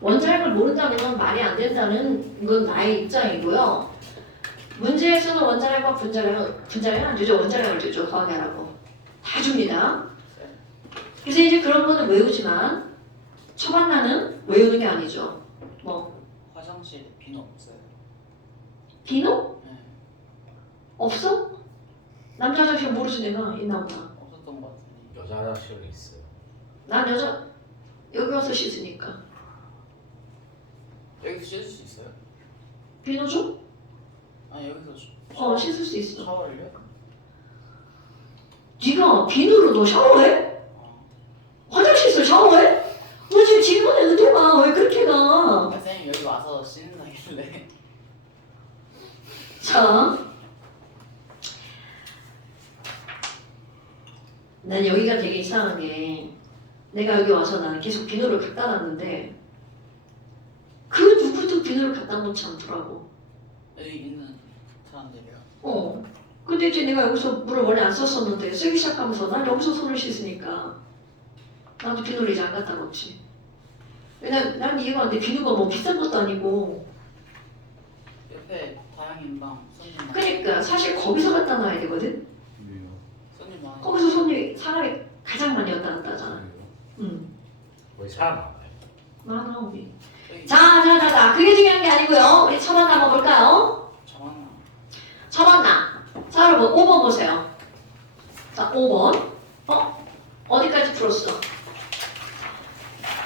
원자력을 모른다는 건 말이 안 된다는 건 나의 입장이고요. 문제에서는 원자력과 분자력은 안 주죠. 원자력을 주죠. 확인하라고. 다 줍니다. 그래서 이제 그런 거는 외우지만 처반나는 외우는 게 아니죠. 뭐 화장실에 비누 없어요? 비누? 네. 없어? 남자 화장실 모르지 내가 있나 보다. 없었던 것 같은데. 여자 화장실은 있어요. 난 여자 여기 와서 씻으니까. 여기서 씻을 수 있어요? 비누 줘? 아니 여기서 씻을 수 있어. 샤워를요? 네가 비누로 너 샤워해? 화장실에서 샤워해? 너 지금 질문에 의도가 왜 그렇게 가? 선생님 여기 와서 씻는다길래. 자, 난 여기가 되게 이상한 게 내가 여기 와서 나는 계속 비누를 갖다 놨는데 그 누구도 비누를 갖다 놓지 않더라고. 여기 있는 사람들이요? 근데 이제 내가 여기서 물을 원래 안 썼었는데 쓰기 시작하면서 난 여기서 손을 씻으니까 나도 비누를 이제 안 갖다 놓지. 왜냐면 난 이해가 안 돼. 비누가 뭐 비싼 것도 아니고. 옆에 다양인방 손님방. 그러니까 사실 거기서 갖다 놔야 되거든. 왜요? 손님방. 거기서 사람이 가장 많이 왔다 갔다 하잖아. 거기 사람 많아요. 많아 우리. 여기 자. 그게 중요한 게 아니고요. 우리 첨언 한번 볼까요? 정한나. 첨언나. 자 여러분 5번 보세요. 자 5번. 어디까지 풀었어?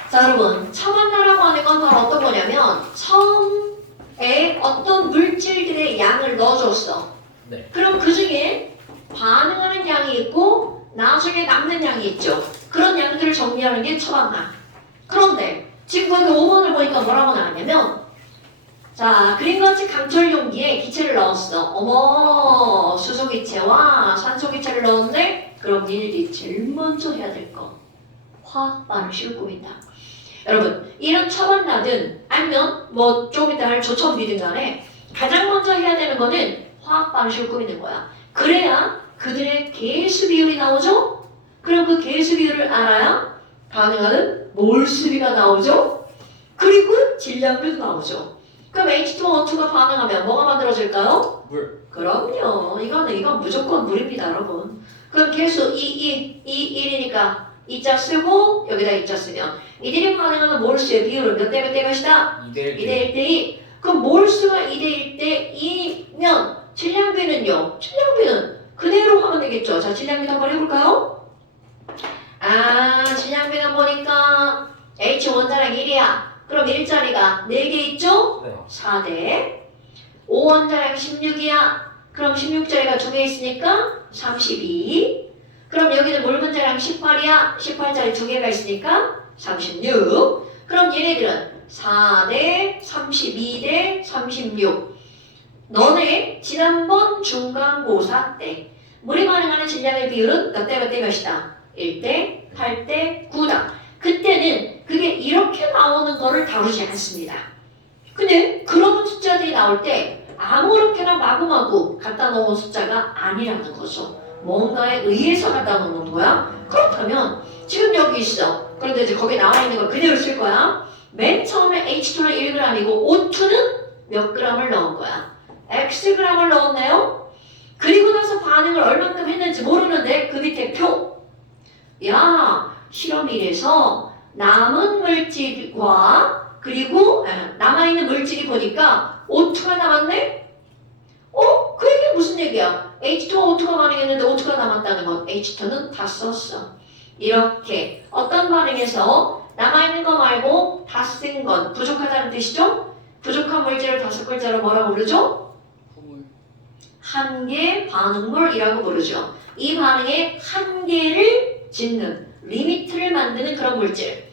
자 여러분 첨언나라고 하는 건 바로 어떤 거냐면 처음에 어떤 물질들의 양을 넣어줬어. 네. 그럼 그 중에 반응하는 양이 있고 나중에 남는 양이 있죠. 그런 양들을 정리하는 게 첨언나. 그런데 지금 거기 5번을 보니까 뭐라고 나왔냐면 자 그림같이 강철 용기에 기체를 넣었어. 어머 수소기체와 산소기체를 넣었는데 그럼 니네들이 제일 먼저 해야 될 거 화학 반응식을 꾸민다. 여러분 이런 첨언나든 아니면 뭐 좀 이따 할 조첨비든 간에 가장 먼저 해야 되는 거는 화학 반응식을 꾸미는 거야. 그래야 그들의 개수 비율이 나오죠? 그럼 그 개수 비율을 알아야 반응하는 몰수 비가 나오죠? 그리고 질량비도 나오죠. 그럼 H2O2가 반응하면 뭐가 만들어질까요? 물. 그럼요. 이건 무조건 물입니다, 여러분. 그럼 개수 1이니까 2자 쓰고 여기다 2자 쓰면 이들이 반응하는 몰수의 비율은 몇 대 몇 대 몇이다? 2대1. 2대 1대 2. 그럼 몰수가 2대 1대 2면 질량비는요? 질량비는 그대로 하면 되겠죠. 자, 질량비 한번 해볼까요? 질량비는 보니까 H 원자량 1이야. 그럼 1자리가 4개 있죠? 네. 4대 5 원자량 16이야. 그럼 16자리가 2개 있으니까 32. 그럼 여기는 물 분자량 18이야. 18자리 2개가 있으니까 36. 그럼 얘네들은 4대 32대 36. 너네 지난번 중간고사 때 물이 반응하는 질량의 비율은 몇 대 몇 대 몇이다? 1대 8대 9다. 그때는 그게 이렇게 나오는 거를 다루지 않습니다. 근데 그런 숫자들이 나올 때 아무렇게나 마구마구 갖다 놓은 숫자가 아니라는 거죠. 뭔가에 의해서 갖다 놓는 거야. 그렇다면 지금 여기 있어. 그런데 이제 거기 나와 있는 걸 그대로 쓸 거야. 맨 처음에 H2는 1g이고 O2는 몇 g을 넣은 거야? Xg을 넣었나요? 그리고 나서 반응을 얼만큼 했는지 모르는데 그 밑에 표. 야, 실험실에서 남은 물질과 그리고 남아있는 물질이 보니까 O2가 남았네? 그게 무슨 얘기야? H2와 O2가 반응했는데 O2가 남았다는 건 H2는 다 썼어. 이렇게 어떤 반응에서 남아있는 거 말고 다 쓴 건 부족하다는 뜻이죠? 부족한 물질을 5글자로 뭐라고 부르죠? 부물. 한계 반응물이라고 부르죠. 이 반응의 한계를 짓는 리미트를 만드는 그런 물질.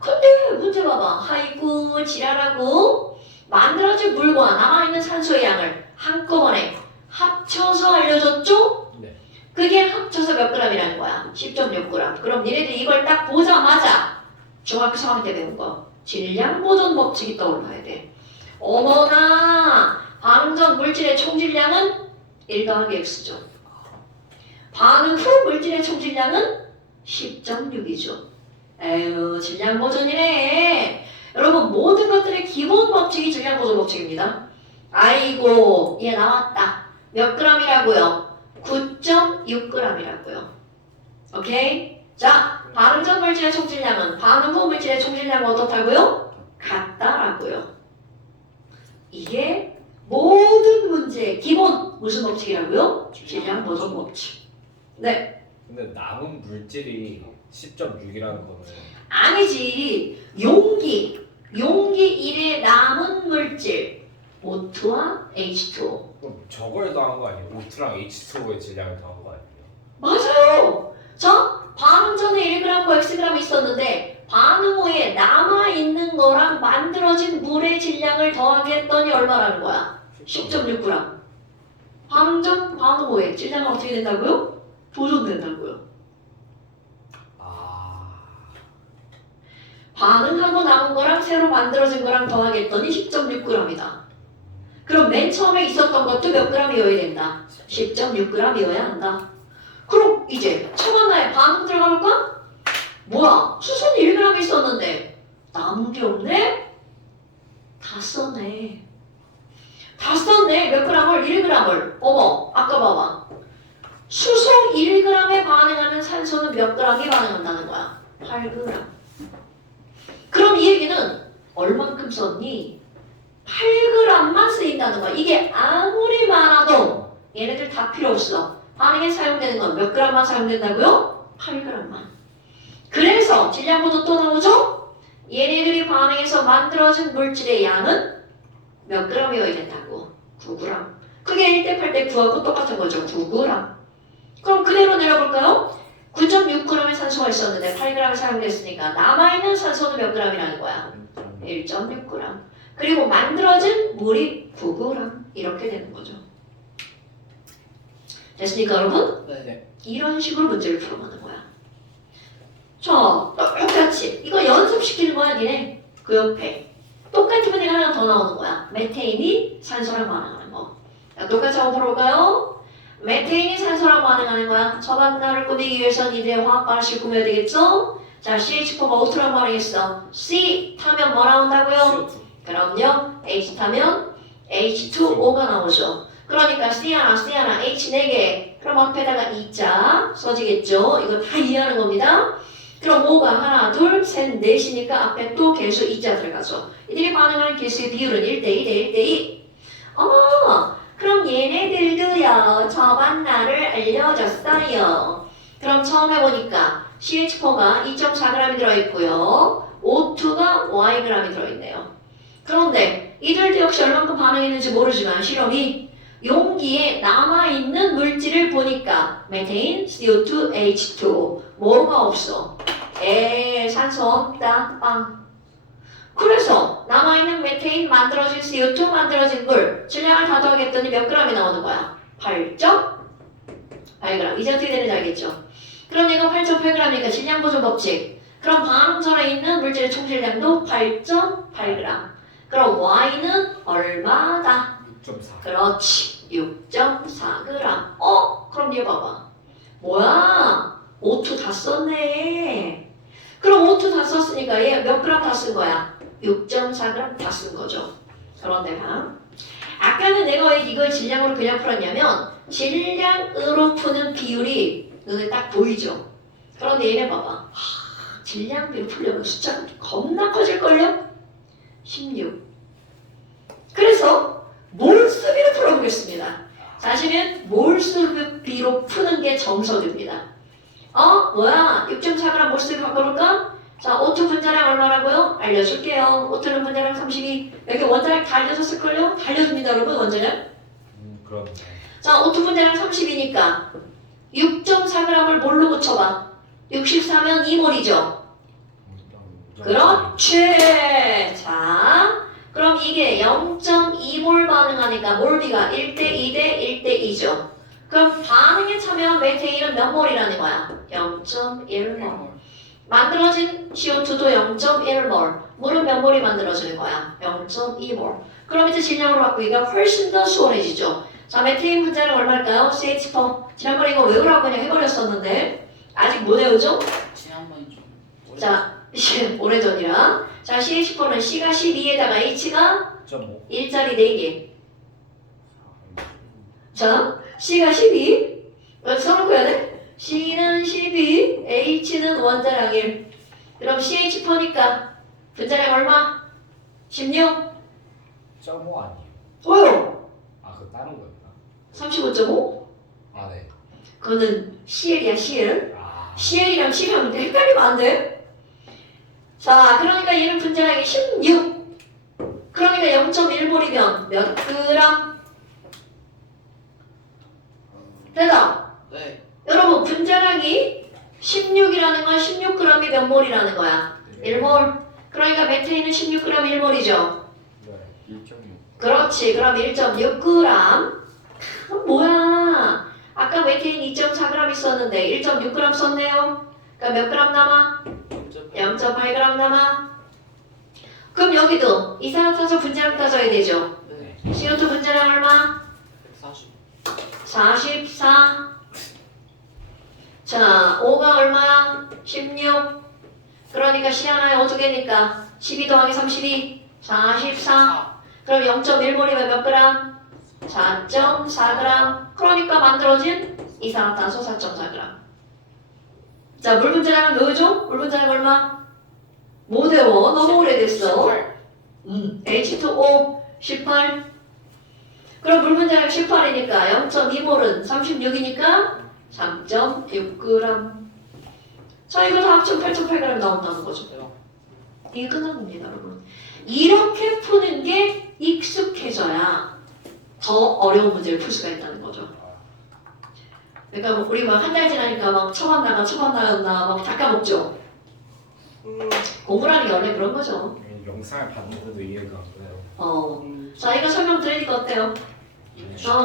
근데 문제 봐봐. 아이고 지랄하고 만들어진 물과 남아있는 산소의 양을 한꺼번에 합쳐서 알려줬죠? 네. 그게 합쳐서 몇 g이라는 거야? 10.6g. 그럼 니네들이 이걸 딱 보자마자 중학교 3학년 때 배운 거 질량 보존 법칙이 떠올라야 돼. 어머나 반응 전 물질의 총질량은 1 더하기 X죠. 반응 후 물질의 총질량은 10.6이죠. 에휴 질량 보존이네. 법칙이 질량 보존 법칙입니다. 아이고 얘 나왔다. 몇 g이라고요? 9.6g이라고요. 오케이? 자, 반응 전 물질의 총질량은 반응 후 물질의 총질량과 어떻다고요? 같다라고요. 이게 모든 문제의 기본 무슨 법칙이라고요? 질량 보존 법칙. 네. 근데 남은 물질이 10.6이라는 거는 아니지. 용기 1의 남은 물질 O2와 H2O. 그럼 저걸 더한 거 아니에요? O2랑 H2O의 질량을 더한 거 아니에요? 맞아요. 자, 반응 전에 1g과 xg 있었는데 반응 후에 남아있는 거랑 만들어진 물의 질량을 더하게 했더니 얼마라는 거야? 10.6g. 반응 전, 반응 후에 질량은 어떻게 된다고요? 보존된다고요. 아, 반응하고 남은 거랑 새로 만들어진 거랑 더하겠더니 10.6g이다. 그럼 맨 처음에 있었던 것도 몇 g이어야 된다? 10.6g이어야 한다. 그럼 이제 초반나에 반응 들어가 볼까? 뭐야? 수선 1g 있었는데 남은 게 없네? 다 썼네. 다 썼네. 몇 g을? 1g을. 어머, 아까 봐봐. 수소 1g에 반응하는 산소는 몇 g이 반응한다는 거야? 8g. 그럼 이 얘기는 얼만큼 썼니? 8g만 쓰인다는 거야. 이게 아무리 많아도 얘네들 다 필요 없어. 반응에 사용되는 건 몇 g만 사용된다고요? 8g만. 그래서 질량보도 또 나오죠? 얘네들이 반응해서 만들어진 물질의 양은 몇 g이어야 된다고? 9g. 그게 1대 8대 9하고 똑같은 거죠. 9g. 그럼 그대로 내려볼까요? 9.6g의 산소가 있었는데 8g이 사용됐으니까 남아있는 산소는 몇 g이라는 거야? 1.6g. 그리고 만들어진 물이 9g. 이렇게 되는 거죠. 됐습니까, 여러분? 네. 이런 식으로 문제를 풀어가는 거야. 자, 똑같이 이거 연습시키는 거야, 니네. 그 옆에. 똑같은 문제가 하나 더 나오는 거야. 메테인이 산소랑 반응하는 거. 자, 똑같이 한번 풀어볼까요? 메테인이 산소랑 반응하는 거야. 저반나를 꾸미기 위해서 니네 화학반응식 꾸며야 되겠죠? 자, CH4가 O2랑 반응했어. C 타면 뭐 나온다고요? CO2. 그럼요. H 타면 H2O가 나오죠. 그러니까 C 하나, H 4개. 그럼 앞에다가 2자 써지겠죠? 이거 다 이해하는 겁니다. 그럼 5가 하나, 둘, 셋, 넷이니까 앞에 또 개수 2자 들어가죠. 이들이 반응하는 개수의 비율은 1대2 대 1대2. 어머, 그럼 얘네들도요, 저반나를 알려줬어요. 그럼 처음 해보니까 CH4가 2.4g이 들어있고요. O2가 Yg이 들어있네요. 그런데 이들도 역시 얼만큼 반응했는지 모르지만 실험이 용기에 남아있는 물질을 보니까 메테인, CO2, H2O 뭐가 없어? 산소 없다. 빵. 그래서 남아있는 메테인 만들어진 CO2 만들어진 물 질량을 다 더하겠더니 몇 g이 나오는 거야? 8.8g. 이제 어떻게 되는지 알겠죠? 그럼 얘가 8.8g이니까 질량 보존 법칙. 그럼 반응전에 있는 물질의 총질량도 8.8g. 그럼 Y는 얼마다? 6.4. 그렇지. 6.4g. 그럼 얘 봐봐. 뭐야? O2 다 썼네. 그럼 O2 다 썼으니까 얘 몇 g 다 쓴 거야? 6.4g 다 쓴 거죠. 그런데 봐. 아까는 내가 왜 이걸 질량으로 그냥 풀었냐면 질량으로 푸는 비율이 눈에 딱 보이죠. 그런데 얘네 봐봐. 질량비로 풀려면 숫자가 겁나 커질걸요? 16. 그래서 몰수비로 풀어보겠습니다. 자신은 몰수비로 푸는 게 정석입니다. 뭐야? 6.4g 몰수비 바꿔볼까? 자, O2 분자량 얼마라고요? 알려줄게요. O2는 분자량 32. 여기 원자량 다 알려줬을걸요? 다 알려줍니다, 여러분, 원자량. 그렇네. 자, O2 분자량 30이니까 6.4g을 뭘로 고쳐봐? 64면 2몰이죠? 그렇지. 자, 그럼 이게 0.2몰 반응하니까 몰비가 1대2 대 1대2죠. 그럼 반응에 참여한 메테인은 몇 몰이라는 거야? 0.1몰. 만들어진 CO2도 0.1몰. 물은 몇 몰이 만들어지는 거야? 0.2몰. 그럼 이제 질량으로 바꾸기가 훨씬 더 수월해지죠. 자, 메테인 분자량 얼마일까요? CH4. 지난번에 이거 외우라고 그냥 해버렸었는데 아직 못 외우죠? 지난번에 좀 오래 자, 오래전이라. 자, CH4는 C가 12에다가 H가 4.5. 일자리 4개. 자, C가 12. 써놓고 해야 돼? C는 12, H는 원자량 1. 그럼 CH 퍼니까 분자량 얼마? 16? 0.5 아니에요? 왜요? 아, 그거 다른 거였나? 35.5? 아, 네. 그거는 CL이야, CL. 아, CL이랑 C랑 헷갈리면 안 돼. 자, 그러니까 얘는 분자량이 16. 그러니까 0.1몰이면 몇 그램? 대답. 네. 여러분, 분자량이 16이라는 건 16g이 몇 몰이라는 거야? 1몰. 그러니까 메테인은 16g 1몰이죠. 네. 1.6. 그렇지. 그럼 1.6g. 뭐야? 아까 메테인 2.4g 있었는데 1.6g 썼네요. 그러니까 몇 그램 남아? 0.8g 남아. 그럼 여기도 이산화탄소 분자량 따져야 되죠. 네. CO2 분자량 얼마? 140. 44. 자, 5가 얼마야? 16. 그러니까 C 하나에 5 두 개니까 12 더하기 32. 44. 그럼 0.1몰이면 몇 그램? 4.4g. 그러니까 만들어진 이산화탄소 4.4g. 자, 물 분자량은 뭐죠? 물 분자량 얼마? 못 외워. 너무 오래됐어. 18. H2O 18. 그럼 물 분자량 18이니까 0.2몰은 36이니까 3.6g. 자, 이거 다 합치면 8.8g 나온다는 거죠. 이게 끝난 겁니다, 여러분. 이렇게 푸는 게 익숙해져야 더 어려운 문제를 풀 수가 있다는 거죠. 그러니까 뭐 우리 막 한 달 지나니까 막 처방 나갔나 막 다 까먹죠. 공부라는 게 원래 그런 거죠. 영상을 봤는데도 이해가 안 가요. 자, 이거 설명 들으니까 어때요?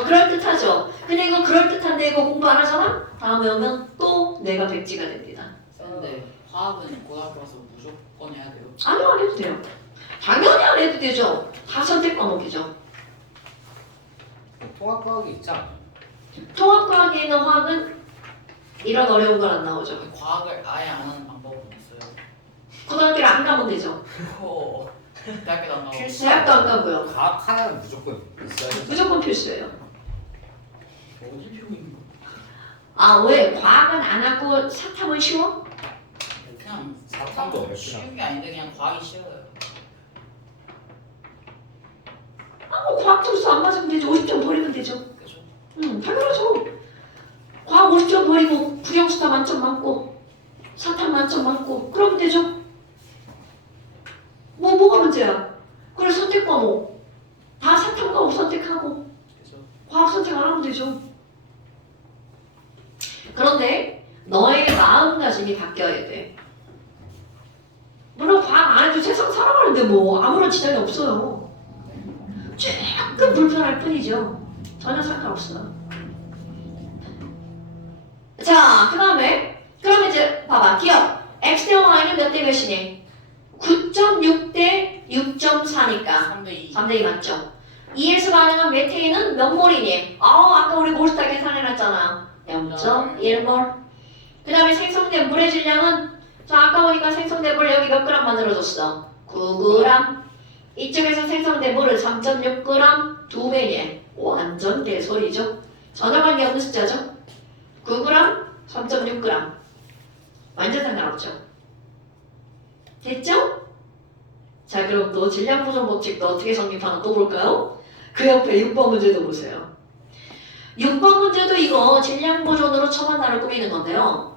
그럴듯하죠? 근데 이거 그럴듯한데 이거 공부 안 하잖아? 다음에 오면 또 내가 백지가 됩니다. 근데 화학은 고등학교 가서 무조건 해야 돼요. 아니요, 안 해도 돼요. 당연히 안 해도 되죠. 다 선택 과목이죠. 통합과학이 있지 않아요? 통합과학에 있는 화학은 이런 어려운 건 안 나오죠. 과학을 아예 안 하는 방법은 있어요. 고등학교를 안 가면 되죠. 오. 대학교도 안 가고. 대학도 안 가고요. 과학 하나는 무조건 있어야 무조건 필수예요. 어디 필요인 거? 아, 왜? 과학은 안 하고 사탐은 쉬워? 그냥 사탐도 어렵구나. 쉬운 게 아닌데 그냥 과학이 쉬워요. 아, 뭐 과학 점수 안 맞으면 되죠. 50점 버리면 되죠. 그죠? 당연하죠. 과학 50점 버리고 국영수다 만점 맞고 사탐 만점 맞고 그러면 되죠. 뭐가 문제야? 그래, 선택 과목 다 사탐 과목 선택하고 그죠? 과학 선택 안 하면 되죠. 그런데 너의 마음가짐이 바뀌어야 돼. 물론 과학 안 해도 세상 살아가는데 뭐 아무런 지장이 없어요. 조금 불편할 뿐이죠. 전혀 상관없어요. 자, 그 다음에 그럼 이제 봐봐. 기억 X 대 Y는 몇 대 몇이니? 9.6 대 6.4니까 3대2. 3대2 맞죠? ES 반응한 메테인은 몇 몰이니? 아까 우리 몰스타 계산해놨잖아. 0.1몰. 그 다음에 생성된 물의 질량은 자, 아까 보니까 생성된 물 여기 몇 그램 만들어줬어? 9g. 이쪽에서 생성된 물을 3.6g 2배니 완전 개소리죠. 전혀 관계없는 숫자죠. 9g, 3.6g 완전 상관없죠. 됐죠? 자, 그럼 또 질량 보존 법칙도 어떻게 성립하나 또 볼까요? 그 옆에 6번 문제도 보세요. 6번 문제도 이거 질량 보존으로 처만나를 꾸미는 건데요.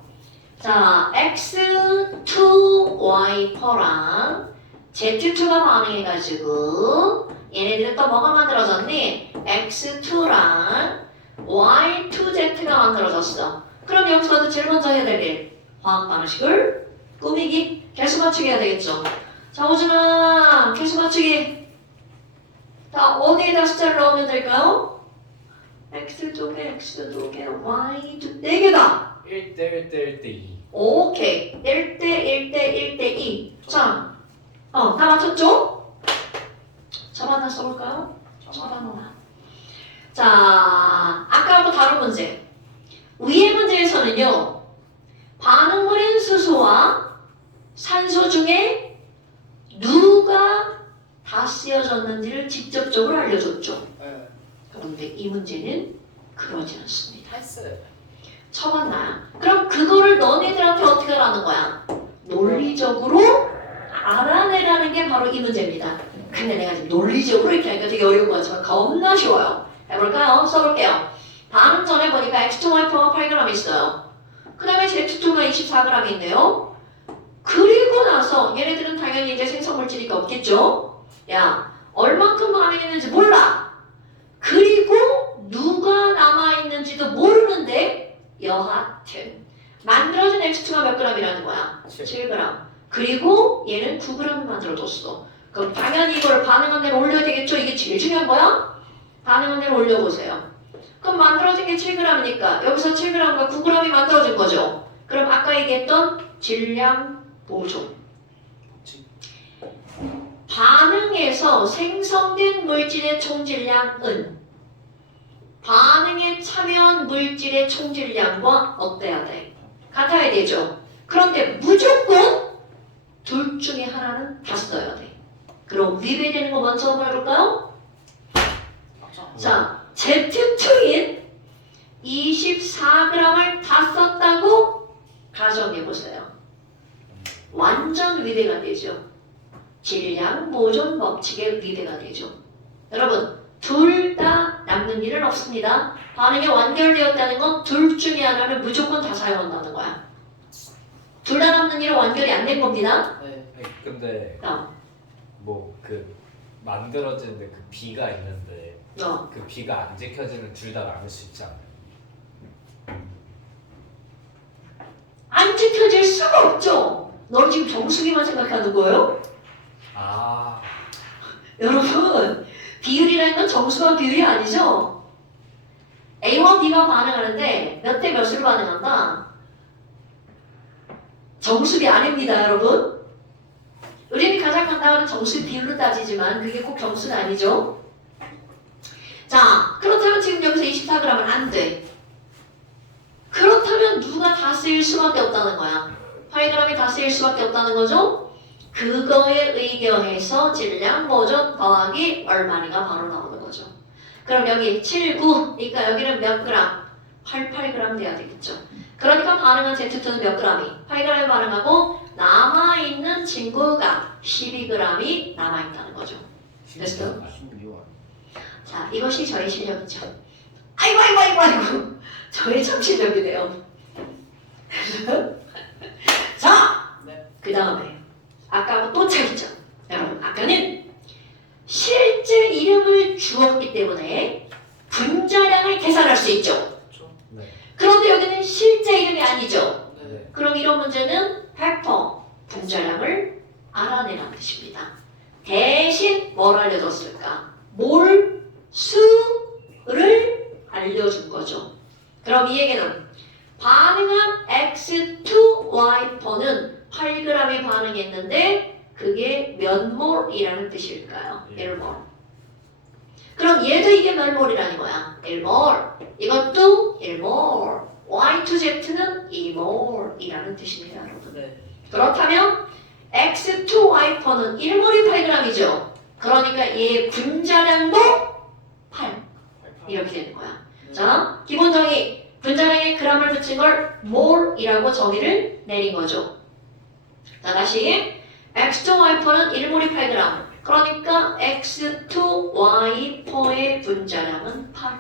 자, X2Y4랑 Z2가 반응해가지고 얘네들은 또 뭐가 만들어졌니? X2랑 Y2Z가 만들어졌어. 그럼 여기서도 제일 먼저 해야 될 일, 화학 반응식을 꾸미기, 개수 맞추기 해야 되겠죠. 자, 오준아, 개수 맞추기. 자, 어디에다 숫자를 넣으면 될까요? X2개, X2개, Y2, 4개다. 1대 1대 1대 2. 오케이. 1대 1대 1대 2. 자, 다 맞췄죠? 저 하나 써볼까요? 저 하나. 자, 아까하고 다른 문제. 위의 문제에서는요, 반응물인 수소와 산소 중에 누가 다시 쓰여졌는지를 직접적으로 알려줬죠. 네. 그런데 이 문제는 그러지 않습니다. 했어요. 쳐봤나요? 그럼 그거를 너네들한테 어떻게 하라는 거야? 논리적으로 알아내라는 게 바로 이 문제입니다. 근데 내가 지금 논리적으로 이렇게 하니까 되게 어려운 것 같지만 겁나 쉬워요. 해볼까요? 써볼게요. 방금 전에 보니까 X2Y4가 8g 있어요. 그 다음에 Z2가 24g 있네요. 그리고 나서 얘네들은 당연히 이제 생성물질이 없겠죠? 야, 얼만큼 반응했는지 몰라. 그리고 누가 남아있는지도 모르는데 여하튼 만들어진 X2가 몇 g이라는 거야? 7g. 그리고 얘는 9g을 만들어줬어. 그럼 당연히 이걸 반응한 대로 올려야 되겠죠? 이게 제일 중요한 거야? 반응한 대로 올려보세요. 그럼 만들어진 게 7g이니까 여기서 7g과 9g이 만들어진 거죠. 그럼 아까 얘기했던 질량 보존. 반응에서 생성된 물질의 총질량은 반응에 참여한 물질의 총질량과 어때야 돼? 같아야 되죠. 그런데 무조건 둘 중에 하나는 다 써야 돼. 그럼 위배되는 거 먼저 한번 해볼까요? 자, Z2인 24g을 다 썼다고 가정해보세요. 완전 위배가 되죠. 질량 보존 법칙에 위배가 되죠. 여러분, 둘 다 남는 일은 없습니다. 반응이 완결되었다는 건 둘 중에 하나를 무조건 다 사용한다는 거야. 둘 다 남는 일은 완결이 안 된 겁니다. 네. 아니, 근데 어, 뭐 그 만들어지는데 그 비가 있는데 그 비가 안 지켜지면 둘 다 남을 수 있지 않아요? 안 지켜질 수가 없죠. 너 지금 정수기만 생각하는 거예요? 아, 여러분, 비율이라는 건 정수와 비율이 아니죠? A와 B가 반응하는데 몇 대 몇으로 반응한다? 정수비 아닙니다, 여러분. 우리는 가장 간단한 정수 비율로 따지지만 그게 꼭 정수는 아니죠. 자, 그렇다면 지금 여기서 24g은 안 돼. 그렇다면 누가 다 쓰일 수밖에 없다는 거야. 8g이 다 쓰일 수밖에 없다는 거죠. 그거에 의거해서 질량 보존 더하기 얼마니가 바로 나오는 거죠. 그럼 여기 7, 9, 그러니까 여기는 몇 그램? 88g 돼야 되겠죠. 그러니까 반응한 Z2는 몇 g이? 8g에 반응하고 남아있는 친구가 12g이 남아있다는 거죠. 됐어요? 자, 이것이 저희 실력이죠. 아이고. 저의 참 실력이네요. 자, 네. 그 다음에 아까하고 또 차이죠. 여러분, 아까는 실제 이름을 주었기 때문에 분자량을 계산할 수 있죠. 그렇죠. 네. 그런데 여기는 실제 이름이 아니죠. 네. 그럼 이런 문제는 벡터, 분자량을 알아내라는 뜻입니다. 대신 뭘 알려줬을까? 몰 수를 알려준 거죠. 그럼 이 얘기는 반응한 X2Y4는 8g이 반응했는데 그게 몇 몰이라는 뜻일까요? 1몰. 그럼 얘도 이게 몇 몰이라는 거야? 1몰. 이것도 1몰. Y2Z는 2몰이라는 뜻입니다, 여러분. 네. 그렇다면 X2Y4는 1몰이 8g이죠. 그러니까 얘의 분자량도 8 이렇게 되는 거야. 자, 기본 정의 분자량에 g을 붙인 걸 몰이라고 정의를 내린 거죠. 자, 다시 X2Y4는 1몰이 8g. 그러니까 X2Y4의 분자량은 8.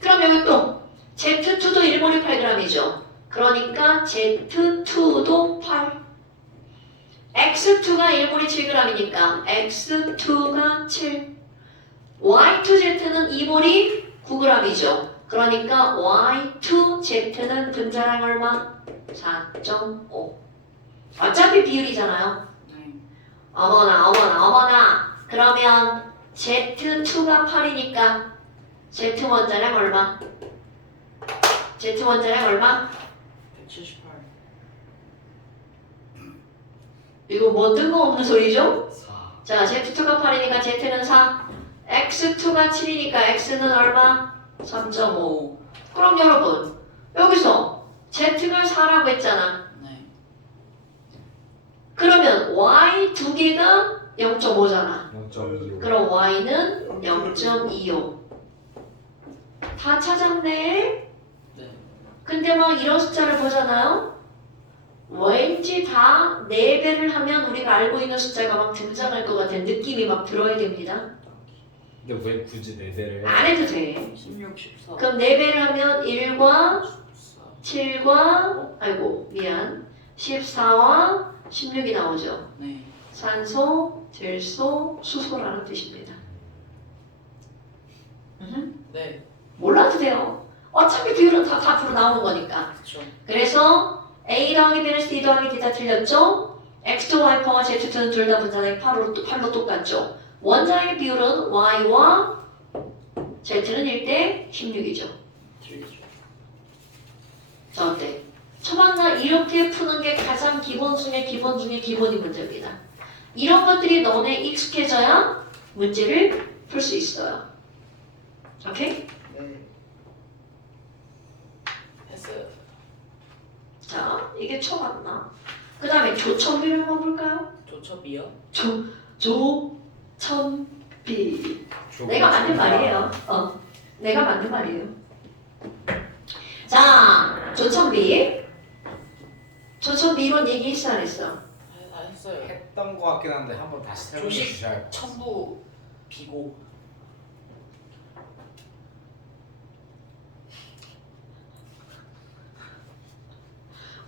그럼 여기 또 Z2도 1몰이 8g이죠. 그러니까 Z2도 8. X2가 1몰이 7g이니까 X2가 7. Y2Z는 2몰이 9g이죠. 그러니까 Y2Z는 분자량 얼마? 4.5. 어차피 비율이잖아요. 네. 어머나. 그러면 Z2가 8이니까 Z 원자량 얼마? Z 원자량 얼마? 178. 이거 뭐 뜬금없는 소리죠? 4. 자, Z2가 8이니까 Z는 4. X2가 7이니까 X는 얼마? 3.5. 그럼 여러분, 여기서 Z가 4라고 했잖아. 네. 그러면 y 두 개가 0.5잖아. 0.25. 그럼 y는 0.25. 다 찾았네. 네. 근데 막 이런 숫자를 보잖아요. 왠지 다 4배를 하면 우리가 알고 있는 숫자가 막 등장할 것 같은 느낌이 막 들어야 됩니다. 이게 왜 굳이 4대를 안 해도 돼. 16, 14. 그럼 4배를 하면 1과 14. 7과 아이고 미안 14와 16이 나오죠. 네. 산소, 질소, 수소라는 뜻입니다. 네. 몰라도 돼요. 어차피 비율은 다 앞으로 나오는 거니까. 그쵸. 그래서 A 더하기 B는 C 더하기 D 다 틀렸죠? X도 Y와 Z는 둘 다 분자의 8로 똑같죠? 원자의 비율은 Y와 Z는 1대 16이죠. 틀리죠. 자, 어때? 초반나 이렇게 푸는 게 가장 기본 중에 기본 중에 기본이 문제입니다. 이런 것들이 너네 익숙해져야 문제를 풀 수 있어요. 오케이? 네. 했어요. 자, 이게 초반나. 그 다음에 조천비를 한번 볼까요? 조첩이요? 조천비. 내가 만든 말이에요. 내가 만든 말이에요. 자, 조천비. 조천비 이런 얘기 했어 안 했어? 다 했어요. 했던 것 같긴 한데 한번 다시 설명해 조식 주셔야 할 것 같아요. 첨부 비고.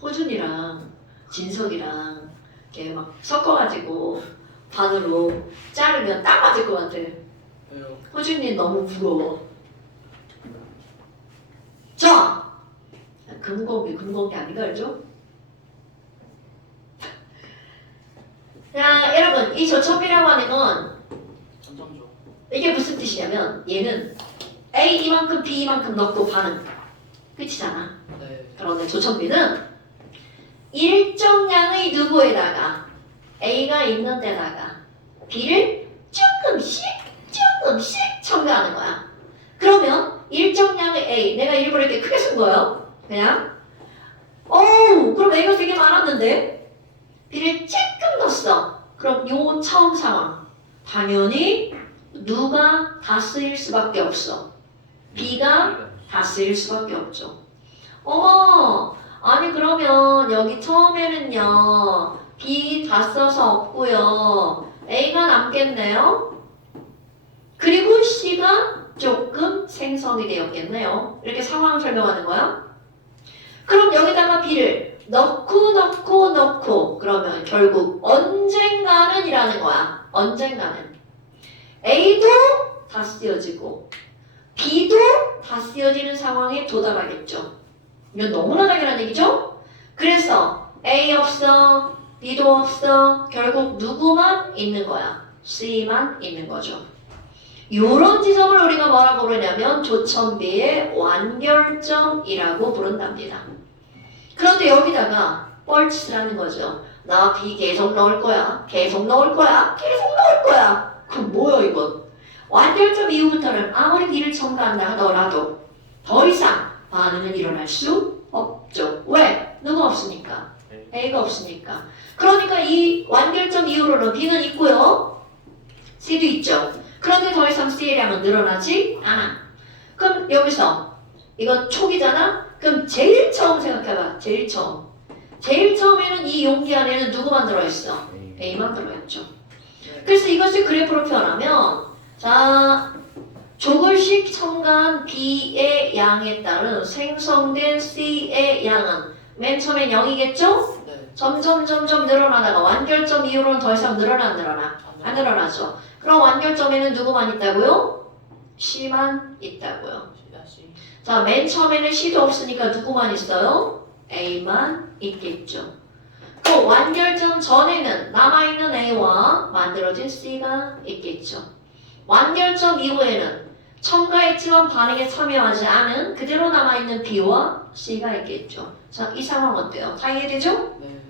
호준이랑 진석이랑 이렇게 막 섞어가지고 반으로 자르면 딱 맞을 것 같아. 왜요? 호준이 너무 부러워. 자! 금공기 아닌가 알죠? 자, 여러분 이 조첩이라고 하는 건 점점점. 이게 무슨 뜻이냐면 얘는 A 이만큼 B 이만큼 넣고 반응 끝이잖아. 네. 그런데 조천비는 일정량의 누구에다가 A가 있는 데다가 B를 조금씩 첨가하는 거야. 그러면 일정량의 A 내가 일부러 이렇게 크게 쓴 거예요. 그냥 그럼 A가 되게 많았는데 B를 조금 넣었어. 그럼 요 처음 상황 당연히 누가 다 쓰일 수밖에 없어. B가 다 쓰일 수밖에 없죠. 어머, 아니 그러면 여기 처음에는요 B 다 써서 없고요 A가 남겠네요. 그리고 C가 조금 생성이 되었겠네요. 이렇게 상황을 설명하는 거야. 그럼 여기다가 B를 넣고 그러면 결국 언젠가는 이라는 거야. 언젠가는 A도 다 쓰여지고 B도 다 쓰여지는 상황에 도달하겠죠. 이건 너무나 당연한 얘기죠? 그래서 A 없어, B도 없어, 결국 누구만 있는 거야? C만 있는 거죠. 이런 지점을 우리가 뭐라고 부르냐면 조천비의 완결점이라고 부른답니다. 그런데 여기다가 뻘짓을 거죠. 나 B 계속 넣을 거야. 그럼 뭐야 이건? 완결점 이후부터는 아무리 B를 첨가한다 하더라도 더 이상 반응은 일어날 수 없죠. 왜? 누가 없으니까. A가 없으니까. 그러니까 이 완결점 이후로는 B는 있고요. C도 있죠. 그런데 더 이상 C의 양은 늘어나지 않아. 그럼 여기서 이건 촉이잖아? 그럼 제일 처음 생각해봐. 제일 처음에는 이 용기 안에는 누구만 들어있어? A만 들어있죠. 그래서 이것을 그래프로 표현하면 자 조금씩 첨가한 B의 양에 따른 생성된 C의 양은 맨 처음엔 0이겠죠? 네. 점점 늘어나다가 완결점 이후로는 더 이상 늘어나? 안 늘어나죠. 그럼 완결점에는 누구만 있다고요? C만 있다고요. 다시. 자, 맨 처음에는 C도 없으니까 누구만 있어요? A만 있겠죠. 그 완결점 전에는 남아있는 A와 만들어진 C가 있겠죠. 완결점 이후에는 첨가했지만 반응에 참여하지 않은 그대로 남아있는 B와 C가 있겠죠. 자, 이 상황 어때요? 다 이해되죠? 네.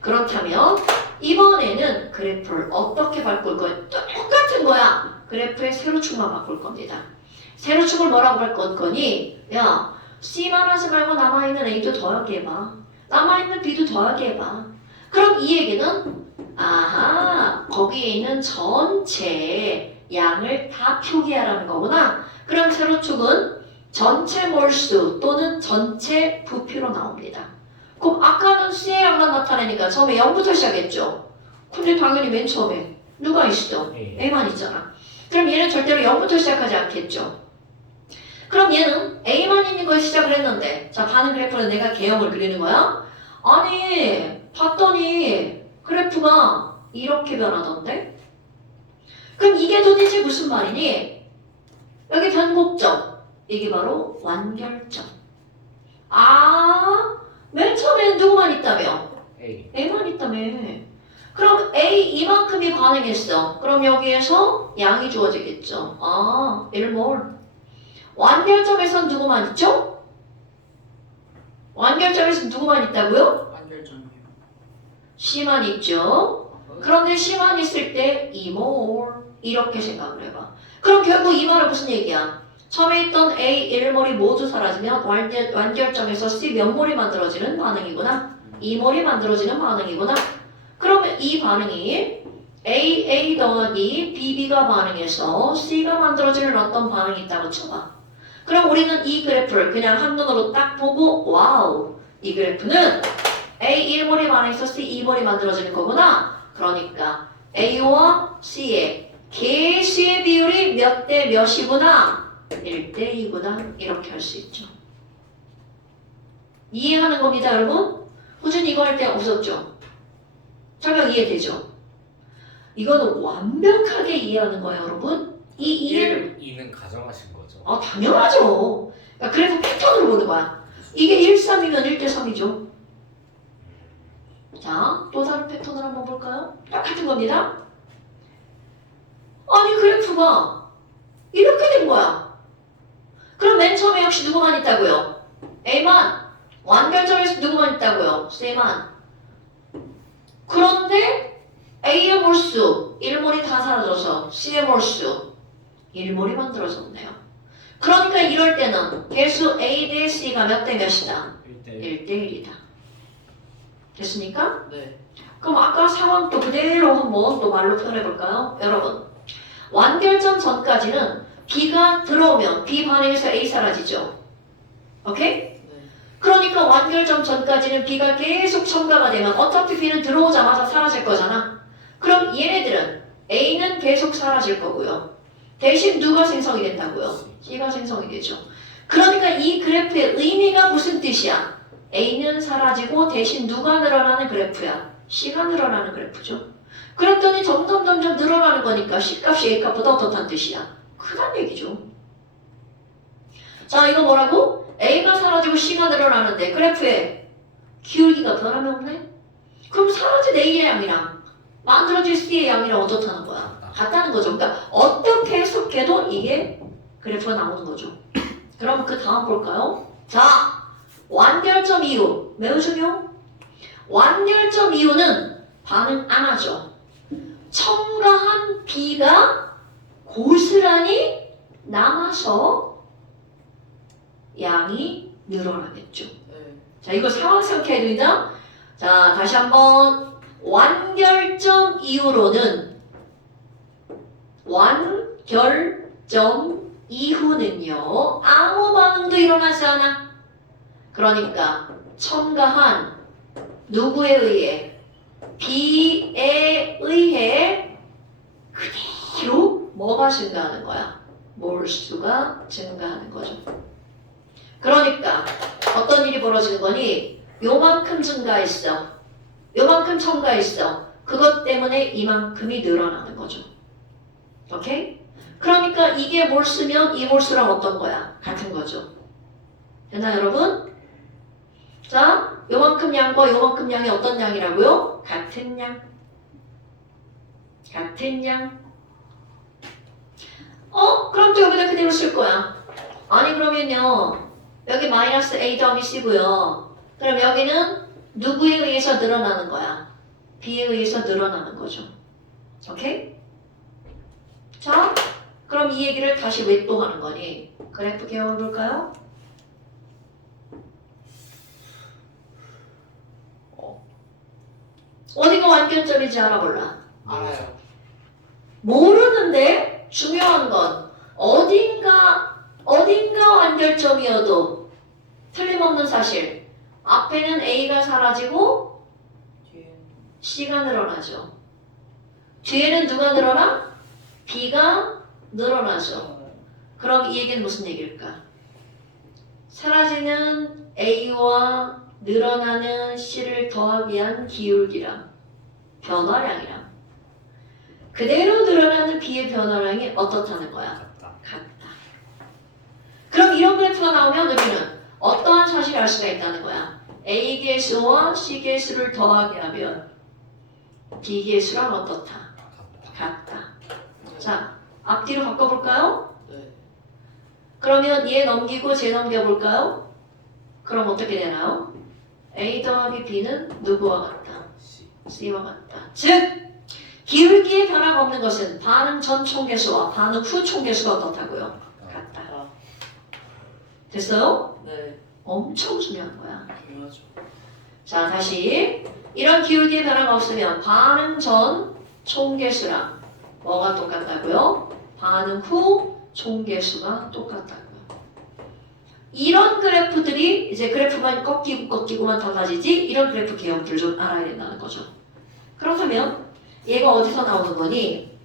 그렇다면 이번에는 그래프를 어떻게 바꿀 거예요? 똑같은 거야. 그래프의 세로축만 바꿀 겁니다. 세로축을 뭐라고 바꿀 거니? 야, C만 하지 말고 남아있는 A도 더하게 해봐. 남아있는 B도 더하게 해봐. 그럼 이 얘기는 아하 거기에 있는 전체 양을 다 표기하라는 거구나. 그럼 세로축은 전체 몰수 또는 전체 부피로 나옵니다. 그럼 아까는 C의 양만 나타내니까 처음에 0부터 시작했죠. 근데 당연히 맨 처음에 누가 있어? A만 있잖아. 그럼 얘는 절대로 0부터 시작하지 않겠죠. 그럼 얘는 A만 있는 걸 시작을 했는데 자 반응 그래프는 내가 개형을 그리는 거야. 아니 봤더니 그래프가 이렇게 변하던데? 그럼 이게 도대체 무슨 말이니? 여기 변곡점 이게 바로 완결점. 아 맨 처음에는 누구만 있다며? A. A만 있다며. 그럼 A 이만큼이 반응했어. 그럼 여기에서 양이 주어지겠죠. 아 1몰. 완결점에선 누구만 있죠? 완결점에서 누구만 있다고요? 완결점이요. C만 있죠. 그런데 C만 있을 때 2몰 이렇게 생각을 해봐. 그럼 결국 이 말은 무슨 얘기야? 처음에 있던 A 1몰이 모두 사라지면 완결점에서 C 몇 몰이 만들어지는 반응이구나. 2몰이 만들어지는 반응이구나. 그러면 이 반응이 A 더하기 BB가 반응해서 C가 만들어지는 어떤 반응이 있다고 쳐봐. 그럼 우리는 이 그래프를 그냥 한눈으로 딱 보고 와우 이 그래프는 A 1몰이 반응해서 C 2몰이 만들어지는 거구나. 그러니까 A와 C의 개수의 비율이 몇 대 몇이구나. 1대 2구나. 이렇게 할 수 있죠. 이해하는 겁니다 여러분. 꾸준히 이거 할 때 없었죠? 설명 이해되죠? 이거는 완벽하게 이해하는 거예요 여러분. 이 이해를 2는 가정하신 거죠. 당연하죠. 그러니까 그래서 패턴으로 보는 거야. 이게 1, 3이면 1대 3이죠. 자, 또 다른 패턴을 한번 볼까요? 똑같은 겁니다. 아니 그래프가 이렇게 된 거야. 그럼 맨 처음에 역시 누구만 있다고요? A만. 완결점에서 누구만 있다고요? C만. 그런데 A의 몰수 1몰이 다 사라져서 C의 몰수 1몰이 만들어졌네요. 그러니까 이럴 때는 개수 A 대 C가 몇 대 몇이다? 1대 1이다. 됐습니까? 네. 그럼 아까 상황 또 그대로 한번 또 말로 표현해 볼까요? 여러분 완결점 전까지는 B가 들어오면 B 반응에서 A 사라지죠. 오케이? 네. 그러니까 완결점 전까지는 B가 계속 첨가가 되면 어차피 B는 들어오자마자 사라질 거잖아. 그럼 얘네들은 A는 계속 사라질 거고요. 대신 누가 생성이 된다고요? C가 생성이 되죠. 그러니까 이 그래프의 의미가 무슨 뜻이야? A는 사라지고 대신 누가 늘어나는 그래프야? C가 늘어나는 그래프죠. 그랬더니 점점 늘어나는 거니까 C값이 A값보다 어떻다는 뜻이야? 크다는 얘기죠. 자 이거 뭐라고? A가 사라지고 C가 늘어나는데 그래프에 기울기가 변함이 없네? 그럼 사라진 A의 양이랑 만들어질 C의 양이랑 어떻다는 거야? 같다는 거죠. 그러니까 어떻게 해석해도 이게 그래프가 나오는 거죠. 그럼 그 다음 볼까요? 자 완결점 이유 매우 중요. 완결점 이유는 반응 안 하죠. 첨가한 B가 고스란히 남아서 양이 늘어나겠죠. 네. 자 이거 상황 생각해야 됩니다. 자 다시 한번 완결점 이후로는 완결점 이후는요 아무 반응도 일어나지 않아. 그러니까 첨가한 누구에 의해? B에 의해 그대로 뭐가 증가하는 거야? 몰수가 증가하는 거죠. 그러니까 어떤 일이 벌어지는 거니? 요만큼 증가했어. 요만큼 첨가했어. 그것 때문에 이만큼이 늘어나는 거죠. 오케이? 그러니까 이게 몰수면 이 몰수랑 어떤 거야? 같은 거죠. 됐나요 여러분? 자, 요만큼 양과 요만큼 양이 어떤 양이라고요? 같은 양. 같은 양. 그럼 또 여기다 그대로 쓸 거야. 아니 그러면요 여기 마이너스 A 더하기 C고요. 그럼 여기는 누구에 의해서 늘어나는 거야? B에 의해서 늘어나는 거죠. 오케이? 자, 그럼 이 얘기를 다시 왜 또 하는 거니? 그래프 개워볼까요? 어디가 완결점인지 알아볼라. 알아요. 모르는데 중요한 건 어딘가 완결점이어도 틀림없는 사실. 앞에는 A가 사라지고 뒤에 C가 늘어나죠. 뒤에는 누가 늘어나? B가 늘어나죠. 그럼 이 얘기는 무슨 얘기일까? 사라지는 A와 늘어나는 C를 더하기 위한 기울기랑 변화량이랑 그대로 늘어나는 B의 변화량이 어떻다는 거야? 같다. 같다. 그럼 이런 그래프가 나오면 우리는 어떠한 사실을 알 수가 있다는 거야? A 계수와 C 계수를 더하게 하면 D 계수랑 어떻다? 같다. 자, 앞뒤로 바꿔볼까요? 네. 그러면 얘 넘기고 쟤 넘겨볼까요? 그럼 어떻게 되나요? A 더하기 B는 누구와 같다? C. C와 같다. 즉, 기울기의 변화가 없는 것은 반응 전 총계수와 반응 후 총계수가 어떻다고요? 같다. 아, 됐어요? 네. 엄청 중요한 거야. 중요하죠. 자, 다시 이런 기울기의 변화가 없으면 반응 전 총계수랑 뭐가 똑같다고요? 반응 후 총계수가 똑같다고요. 이런 그래프들이 이제 그래프만 꺾이고만 달라지지 이런 그래프 개념들 좀 알아야 된다는 거죠. 그렇다면 얘가 어디서 나오는 거니?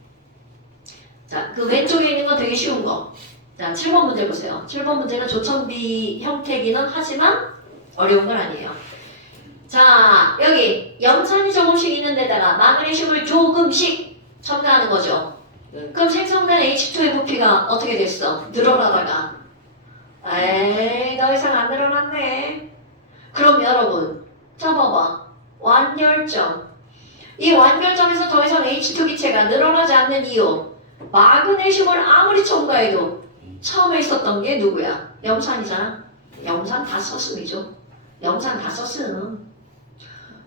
자, 그 왼쪽에 있는 건 되게 쉬운 거. 자, 7번 문제 보세요. 7번 문제는 조천비 형태기는 하지만 어려운 건 아니에요. 자, 여기 염산이 조금씩 있는 데다가 마그네슘을 조금씩 첨가하는 거죠. 네. 그럼 생성된 H2의 부피가 어떻게 됐어? 늘어나다가 에이, 더 이상 안 늘어났네. 그럼 여러분, 자 봐봐. 완결점. 이 완결점에서 더 이상 H2 기체가 늘어나지 않는 이유. 마그네슘을 아무리 첨가해도 처음에 있었던 게 누구야? 염산이잖아. 염산 다 썼음이죠. 염산 다 썼음.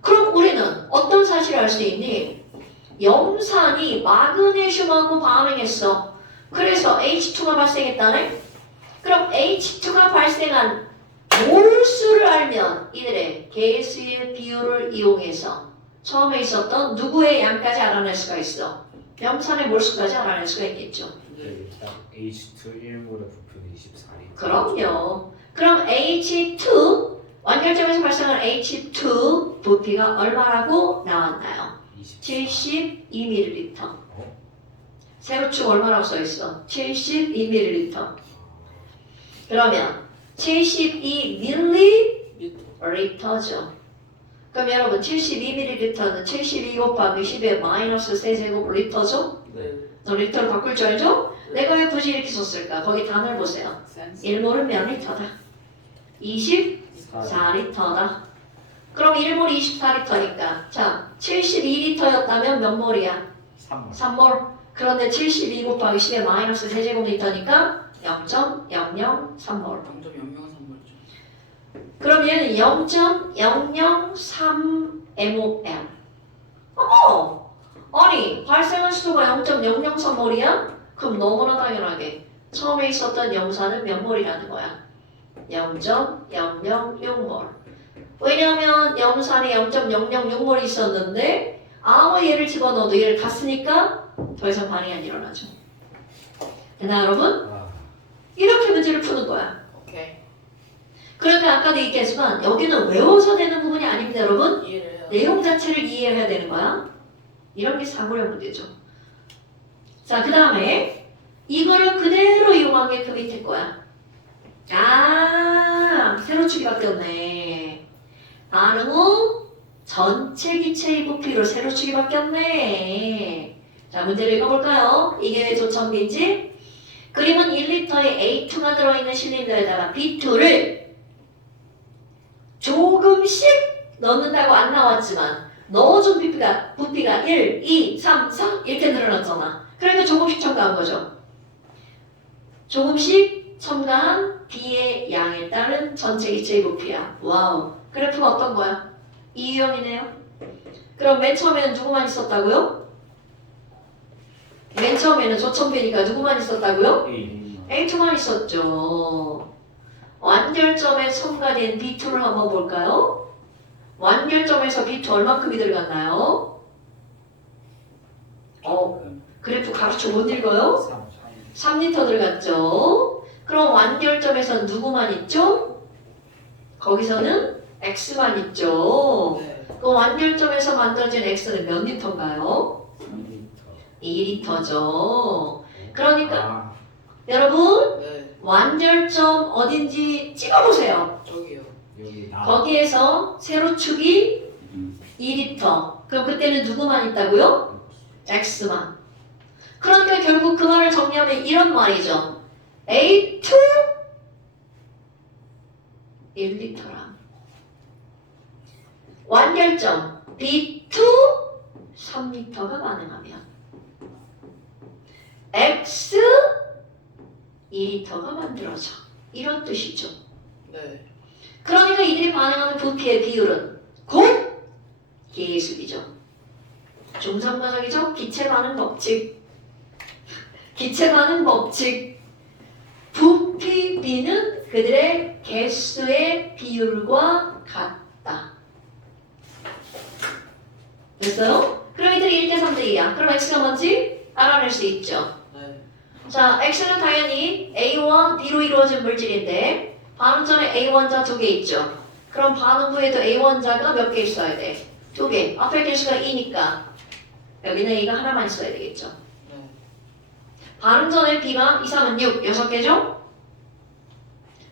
그럼 우리는 어떤 사실을 알 수 있니? 염산이 마그네슘하고 반응했어. 그래서 H2가 발생했다네? 그럼 H2가 발생한 몰수를 알면 이들의 개수의 비율을 이용해서 처음에 있었던 누구의 양까지 알아낼 수가 있어. 염산의 몰수까지 알아낼 수가 있겠죠. 네. 일단 H2 1몰의 부피는 24리터. 그럼요. 그럼 H2 완결점에서 발생한 H2 부피가 얼마라고 나왔나요? 72ml. 세로축 얼마라고 써있어? 72ml. 그러면 72ml죠. 그럼 여러분 72ml는 72 곱하기 10의 마이너스 세제곱 리터죠? 네. 너 리터를 바꿀 줄 알죠? 내가 왜 굳이 이렇게 썼을까? 거기 단어를 보세요. 센스. 1몰은 몇 리터다? 24리터다. 그럼 1몰 24리터니까 자 72리터였다면 몇 몰이야? 3몰. 3몰. 그런데 72 곱하기 10의 마이너스 세제곱리터니까 0.003몰. 0.003몰이죠. 그럼 얘는 0.003mol. 어머! 아니 발생한 수도가 0.003몰이야? 그럼 너무나 당연하게 처음에 있었던 염산은 몇 몰이라는 거야? 0.006몰. 왜냐하면 염산이 0.006몰이 있었는데 아무 얘를 집어넣어도 얘를 다 쓰니까 더 이상 반응이 안 일어나죠. 되나 여러분? 아, 이렇게 문제를 푸는 거야. 오케이. 그러니까 아까도 얘기했지만 여기는 외워서 되는 부분이 아닙니다 여러분. 이해를 해요. 내용 자체를 이해해야 되는 거야. 이런 게 사고력 문제죠. 자, 그 다음에 이거를 그대로 이용한 게 그 밑에 거야. 아, 세로축이 바뀌었네. 반응 후 전체 기체의 부피로 세로축이 바뀌었네. 자, 문제를 읽어볼까요? 이게 왜 조천비인지? 그림은 1리터에 A2가 들어있는 실린더에다가 B2를 조금씩 넣는다고 안 나왔지만 넣어준 부피가 1, 2, 3, 4 이렇게 늘어났잖아. 그러니까 조금씩 첨가한 거죠. 조금씩 첨가한 B의 양에 따른 전체 기체의 부피야. 와우. 그래프가 어떤 거야? 이 유형이네요. 그럼 맨 처음에는 누구만 있었다고요? 맨 처음에는 조천비니까 누구만 있었다고요? A. A2만 있었죠. 완결점에 첨가된 B2를 한번 볼까요? 완결점에서 B2 얼마큼이 들어갔나요? 그래프 가로쳐 못 읽어요? 3리터 들어갔죠. 그럼 완결점에서 누구만 있죠? 거기서는 X만 있죠. 네. 그 완결점에서 만들어진 X는 몇 리터인가요? 2리터죠. 그러니까 여러분 네. 완결점 어딘지 찍어보세요. 저기요. 여기 거기에서 세로축이 2리터. 그럼 그때는 누구만 있다고요? X만. 그러니까 결국 그 말을 정리하면 이런 말이죠. A2 1리터라. 완결점 B2 3리터가 반응하면 X 2리터가 만들어져. 이런 뜻이죠. 네. 그러니까 이들이 반응하는 부피의 비율은 곧 계수비죠. 중성가적이죠. 기체 반응 법칙. 기체 반응 법칙. 부피 B는 그들의 개수의 비율과 같다. 됐어요? 그럼 이들이 1대 3대 2야. 그럼 X가 뭔지 알아낼 수 있죠. 네. 자, X는 당연히 A1, B로 이루어진 물질인데 반응 전에 A1자 2개 있죠. 그럼 반응 후에도 A1자가 몇 개 있어야 돼? 2개. 앞에 개수가 2니까 여기는 A가 하나만 있어야 되겠죠. 네. 반응 전에 B가 2, 3은 6, 6개죠?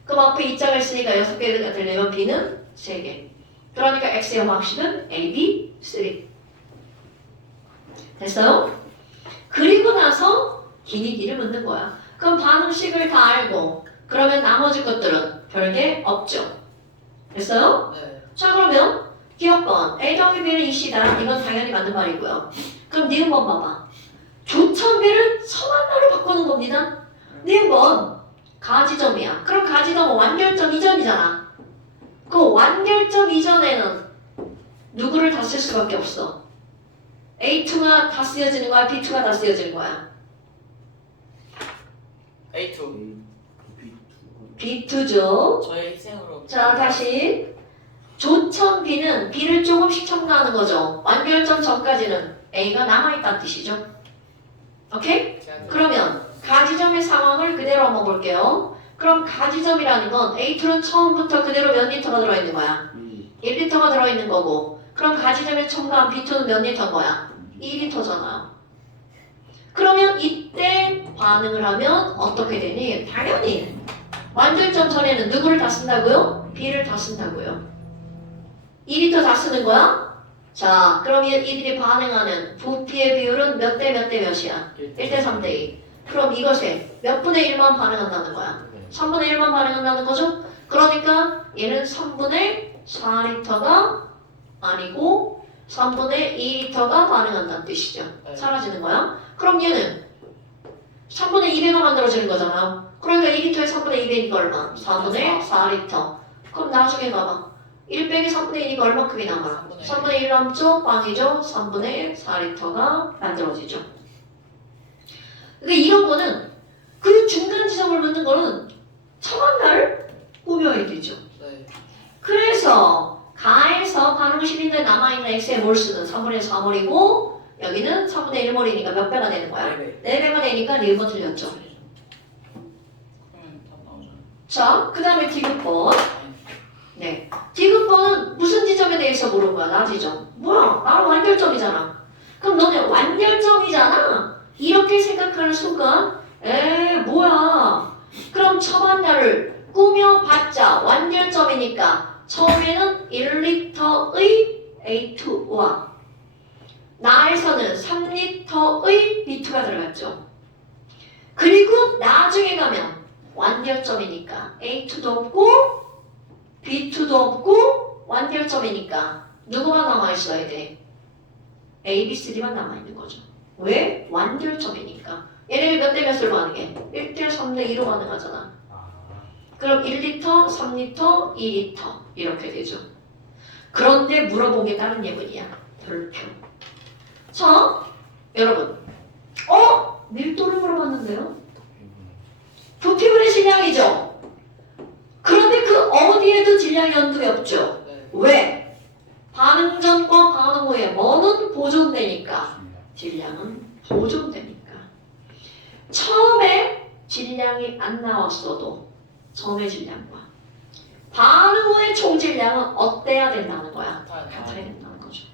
그럼 앞에 2자가 있으니까 6개가 되려면 B는 3개. 그러니까 X의 화학식은 A, B, 3. 됐어요? 그리고 나서 기니기를 묻는 거야. 그럼 반응식을 다 알고 그러면 나머지 것들은 별게 없죠. 됐어요? 네. 자 그러면 기억건 A 더하기 B는 2C다. 이건 당연히 맞는 말이고요. 그럼 니은번 봐봐. 조천비를 서만나로 바꾸는 겁니다. 니은번 가지점이야. 그럼 가지점은 완결점 이전이잖아. 그 완결점 이전에는 누구를 다 쓸 수밖에 없어. A2가 다 쓰여지는 거야? B2가 다 쓰여지는 거야? A2. B2죠. 저의 희생으로. 자 다시 조천 B는 B를 조금씩 첨가하는 거죠. 완결점 전까지는 A가 남아있다는 뜻이죠. 오케이? 그러면 가지점의 상황을 그대로 한번 볼게요. 그럼 가지점이라는 건 A2는 처음부터 그대로 몇 리터가 들어있는 거야? 1리터가 들어있는 거고 그럼 가지점에 첨가한 B2는 몇 리터인 거야? 2리터잖아요. 그러면 이때 반응을 하면 어떻게 되니? 당연히 완결점 전에는 누구를 다 쓴다고요? B를 다 쓴다고요. 2리터 다 쓰는 거야? 자, 그러면 이들이 반응하는 부피의 비율은 몇 대 몇 대 몇이야? 1대 3대 2. 그럼 이것에 몇 분의 1만 반응한다는 거야? 3분의 1만 반응한다는 거죠? 그러니까 얘는 3분의 4리터가 아니고 3분의 2리터가 반응한다는 뜻이죠. 사라지는 거야? 그럼 얘는 3분의 2배가 만들어지는 거잖아. 그러니까 2리터에 3분의 2배니까 얼마? 4분의 4리터. 그럼 나중에 봐봐. 1 빼기 3분의 2니까 얼마큼이 남아? 3분의 1 남죠? 빵이죠? 3분의 4리터가 만들어지죠. 그러니까 이런 거는 그 중간 지점을 묻는 거는 처음날 꾸며야 되죠. 네. 그래서 가에서 반응식인데 남아있는 x의 몰수는 3분의 4몰이고 여기는 3분의 1몰이니까 몇 배가 되는 거야? 4배가 되니까 1번 틀렸죠. 그러면 답 나오잖아요. 자, 그 다음에 디귿번. 네. 디귿번은 무슨 지점에 대해서 물은 거야? 나 지점. 뭐야? 나는 완결점이잖아. 그럼 너네 완결점이잖아? 이렇게 생각하는 순간 뭐야? 그럼 처반나를 꾸며봤자 완결점이니까 처음에는 1리터의 A2와 나에서는 3리터의 B2가 들어갔죠. 그리고 나중에 가면 완결점이니까 A2도 없고 B2도 없고 완결점이니까 누구만 남아있어야 돼? A, B, C, D만 남아있는 거죠. 왜? 완결점이니까. 얘네를 몇 대 몇으로 반응해? 1대 3대 2로 반응하잖아. 그럼 1리터, 3리터, 2리터 이렇게 되죠. 그런데 물어본 게 다른 예문이야. 별표. 자, 여러분. 밀도를 물어봤는데요. 부피분의 질량이죠. 그런데 그 어디에도 질량이 언급이 없죠. 네. 왜? 반응 전과 반응 후에 뭐는 보존되니까 질량은 보존되니까. 처음에 질량이 안 나왔어도 처음의 질량과 반응 후의 총 질량은 어때야 된다는 거야? 같아야 된다는 거죠.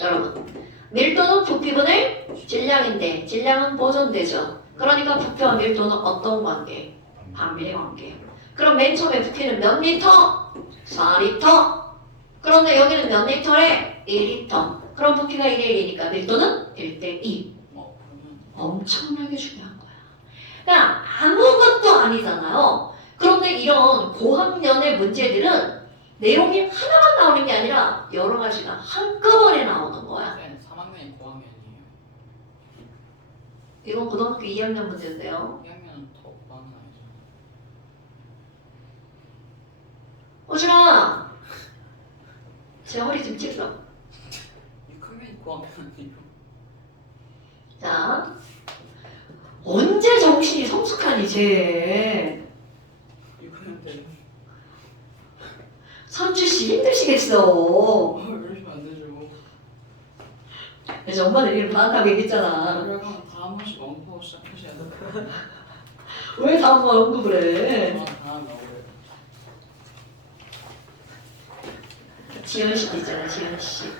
여러분, 밀도는 부피분의 질량인데 질량은 보존되죠. 그러니까 부피와 밀도는 어떤 관계? 반비례 관계. 그럼 맨 처음에 부피는 몇 리터? 4리터. 그런데 여기는 몇 리터래? 1리터. 그럼 부피가 1대 1이니까 밀도는 1대 2. 그러면 엄청나게 중요한 거야. 그러니까 아무것도 아니잖아요. 그런데 이런 고학년의 문제들은 내용이 하나만 나오는 게 아니라 여러 가지가 한꺼번에 나오는 거야. 쌤 3학년이 고학년이에요. 이건 고등학교 2학년 문제인데요. 2학년은 더 고학년 아니죠? 오준아, 제 허리 좀 찔러. 6학년이 고학년 아니에요? 자, 언제 정신이 성숙하니 쟤. 6학년 때 선주씨 힘드시겠어. 이러시면 안 되죠. 그래서 엄마는 이름 받았다고 얘기했잖아. 그러면 다 한 번씩 언급하고 시작하셔야 돼요. 왜 다음번 언급을 해? 다음에 오래. 지연씨도 있잖아, 지연씨.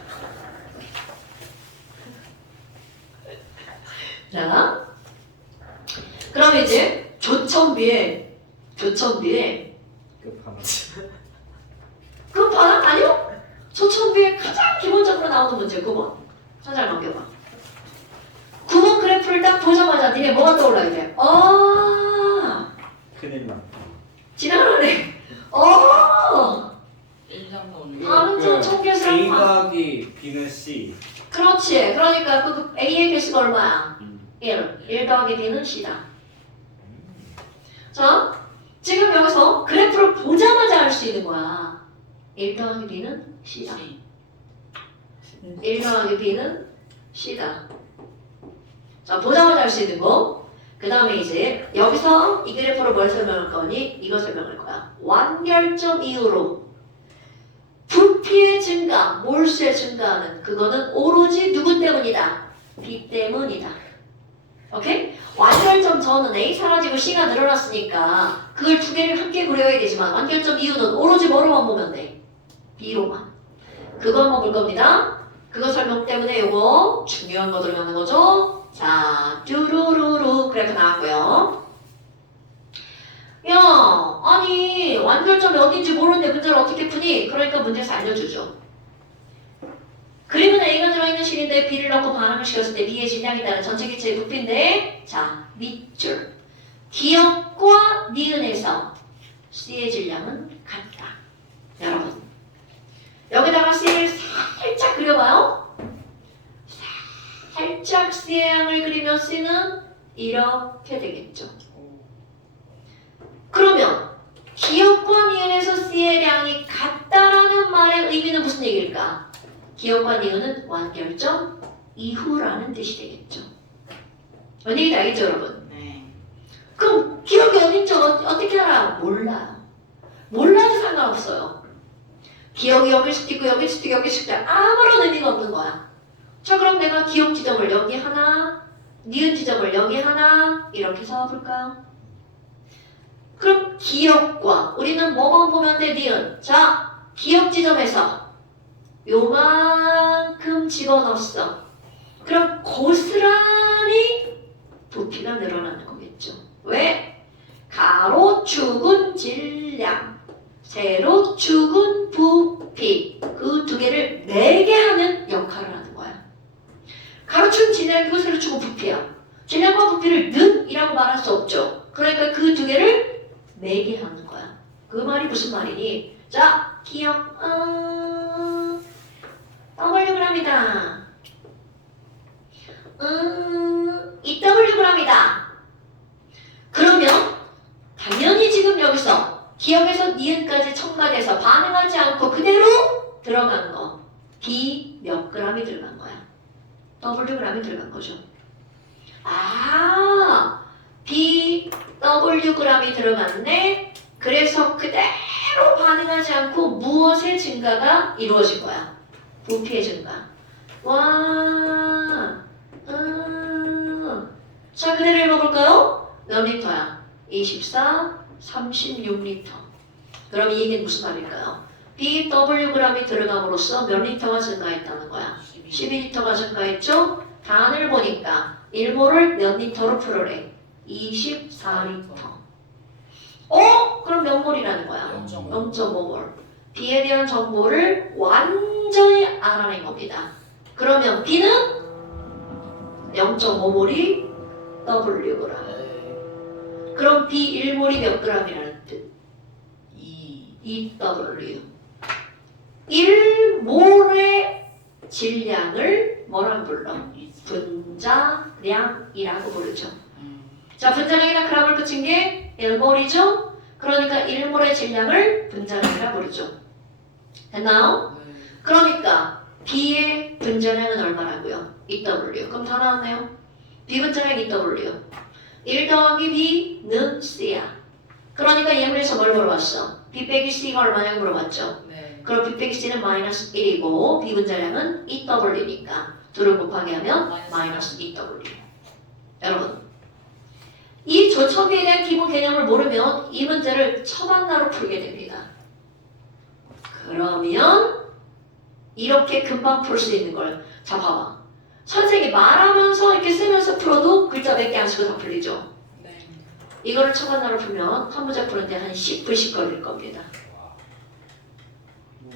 자, 그럼 이제 조천비에 끝판왕. 끝판왕 아니요? 조천비에 가장 기본적으로 나오는 문제 9번. 한장 넘겨봐. 9번 그래프를 딱 보자마자 니네 뭐가 떠올라야 돼? 큰일 나. 지나가네. 1, 3, 4, 5, 6. 반응 전 청계산 A 더하기 B는 C. 그렇지. 그러니까 그 A의 개수가 얼마야? 1. 1 더하기 B는 C다. 자, 지금 여기서 그래프를 보자마자 알 수 있는 거야. 1 더하기 B는 C다. 1 더하기 B는 C다. 자, 보자마자 알 수 있는 거. 그 다음에 이제 여기서 이 그래프로 뭘 설명할 거니? 이거 설명할 거야. 완결점 이후로 부피의 증가, 몰수의 증가는 그거는 오로지 누구 때문이다? B 때문이다. 오케이? 완결점 전은 A 사라지고 C가 늘어났으니까 그걸 두 개를 함께 그려야 되지만 완결점 이후는 오로지 뭐로만 보면 돼? B로만. 그거 한번 볼 겁니다. 그거 설명 때문에 요거 중요한 거 들어가는 거죠. 자, 뚜루루루 그래프 나왔고요. 야, 아니 완결점이 어딘지 모르는데 문제를 어떻게 푸니? 그러니까 문제에서 알려주죠. 그림은 A가 들어있는 실인데 B를 넣고 반응을 시켰을 때 B의 질량이 따른 전체 기체의 부피인데 자, 밑줄 기역과 니은에서 C의 질량은 같다. 여러분 여기다가 C를 살짝 그려봐요. 살짝 C의 양을 그리면 C는 이렇게 되겠죠. 그러면 기역과 니은에서 C의 양이 같다라는 말의 의미는 무슨 얘기일까? 기역과 니은은 완결점 이후라는 뜻이 되겠죠. 뭔 얘기인지 알겠죠, 여러분? 네. 그럼 기억이 어딘지 어떻게 알아? 몰라요. 몰라도 상관없어요. 기억이 여길 수도 있고 여길 수도 있고 여길 수도 있고 아무런 의미가 없는 거야. 자, 그럼 내가 기억 지점을 여기 하나, 니은 지점을 여기 하나 이렇게 써볼까요? 그럼 기억과 우리는 뭐만 보면 돼, 니은. 자, 기억 지점에서 요만큼 집어넣었어. 그럼 고스란히 부피가 늘어나는 거겠죠. 왜? 가로축은 질량, 세로축은 부피. 그 두 개를 매게 하는 역할을 하는 거야. 가로축은 질량이고 세로축은 부피야. 질량과 부피를 는이라고 말할 수 없죠. 그러니까 그 두 개를 매게 하는 거야. 그 말이 무슨 말이니? 자, 기억, Wg입니다. 이 Wg입니다. 그러면 당연히 지금 여기서 기억에서 니은까지 첨가돼서 반응하지 않고 그대로 들어간 거 B 몇 g이 들어간 거야? Wg이 들어간 거죠. 아, B Wg이 들어갔네. 그래서 그대로 반응하지 않고 무엇의 증가가 이루어진 거야? 부피의 증가. 와. 자, 그대로 읽어볼까요? 몇 리터야? 24, 36리터. 그럼 이 얘기는 무슨 말일까요? BWg이 들어감으로써 몇 리터가 증가했다는 거야? 12리터가 증가했죠? 단을 보니까 1몰을 몇 리터로 풀어래? 24리터. 그럼 몇 몰이라는 거야? 0.5몰. B에 대한 정보를 완전히 알아낸 겁니다. 그러면 B는 0.5몰이 Wg. 그럼 B 1몰이 몇 g이라는 뜻? 2W. 1몰의 질량을 뭐라고 불러? 분자량이라고 부르죠. 자, 분자량이나 g을 붙인 게 1몰이죠? 그러니까 1몰의 질량을 분자량이라고 부르죠. 됐나요? 그러니까 B의 분자량은 얼마라고요? 2W. 그럼 다 나왔네요. B 분자량 2W. 1 더하기 B는 C야. 그러니까 예문에서 뭘 물어봤어? B 빼기 C가 얼마냐고 물어봤죠? 네. 그럼 B 빼기 C는 마이너스 1이고 B 분자량은 2W니까 둘을 곱하기 하면 마이너스 2W. 여러분, 이 조첨비에 대한 기본 개념을 모르면 이 문제를 첨안나로 풀게 됩니다. 그러면 이렇게 금방 풀 수 있는 걸, 자 봐봐. 선생님이 말하면서 이렇게 쓰면서 풀어도 글자 몇 개 안 쓰고 다 풀리죠. 네. 이거를 첨안나로 풀면 한 문제 푸는데 한 10분씩 걸릴 겁니다.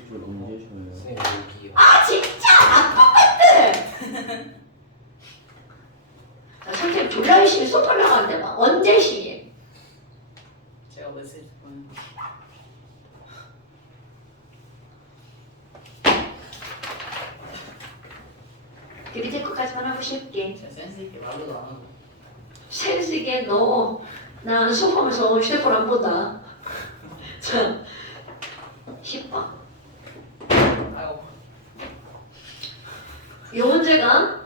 이걸 언제 줘요? 선생님 여기요. 아 진짜 나쁜 것들! 자, 선생님 졸라 열심히 쏟으려고 하는데 막 언제 신이? 제가 메시지 보낸 그 밑에 것까지만 하고 쉽게. 제 센스 있게 말로도 안 하고. 센스 있게 나 수업하면서 휴대폰 안 본다. 자, 10번. 아이고. 이 문제가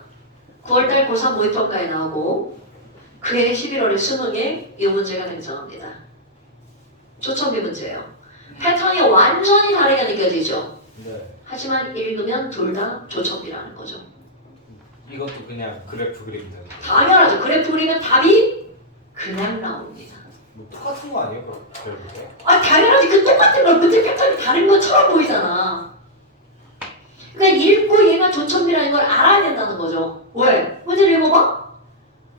9월달 고3 모의평가에 나오고 그해 11월에 수능에 이 문제가 등장합니다. 초청비 문제예요. 패턴이 완전히 다르게 느껴지죠. 네. 하지만 읽으면 둘 다 조청비라는 거죠. 이것도 그냥 그래프 그리면 돼요. 당연하죠. 그래프 그리면 답이 그냥 나옵니다. 뭐 똑같은 거 아니에요? 그래프가? 아 당연하지. 그 똑같은 걸 문제 패턴이 다른 것처럼 보이잖아. 그러니까 읽고 얘가 조청비라는 걸 알아야 된다는 거죠. 왜? 문제를 읽어봐.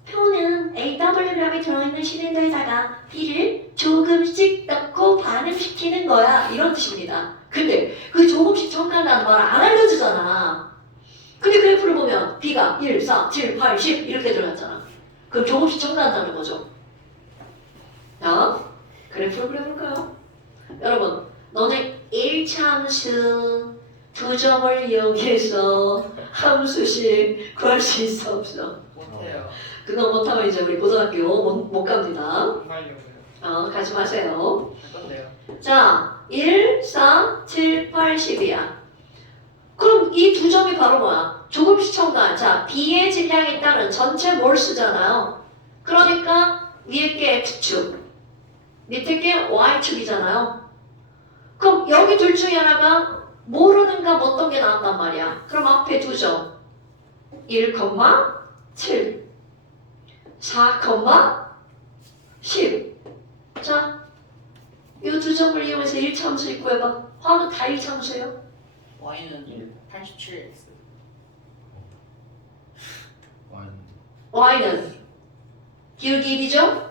표는 AWg이 들어있는 시린더에다가 B를 조금씩 넣고 반응시키는 거야. 이런 뜻입니다. 근데 그 조금씩 첨가한다는 말을 안 알려주잖아. 근데 그래프를 보면 B가 1, 4, 7, 8, 10 이렇게 들어갔잖아. 그럼 조금씩 첨가한다는 거죠. 자, 그래프를 그려볼까요? 여러분, 너네 1차함수 2점을 이용해서 함수식 구할 수 있어 없어? 못해요. 그거 못하면 이제 우리 고등학교 못 갑니다. 안 가려고요. 가지 마세요. 할 건데요. 자, 1, 4, 7, 8, 10이야. 그럼 이 두 점이 바로 뭐야? 조금씩 첨가. 자, B의 질량에 따른 전체 몰수잖아요. 그러니까 위에 게 X축, 밑에 게 Y축이잖아요. 그럼 여기 둘 중에 하나가 모르는 값 어떤 게 나왔단 말이야. 그럼 앞에 두 점. 1,7, 4,10. 자, 이 두 점을 이용해서 1차함수 구해봐. 화는 다 1차함수예요. Y는 87x. Y는 기울기 1이죠?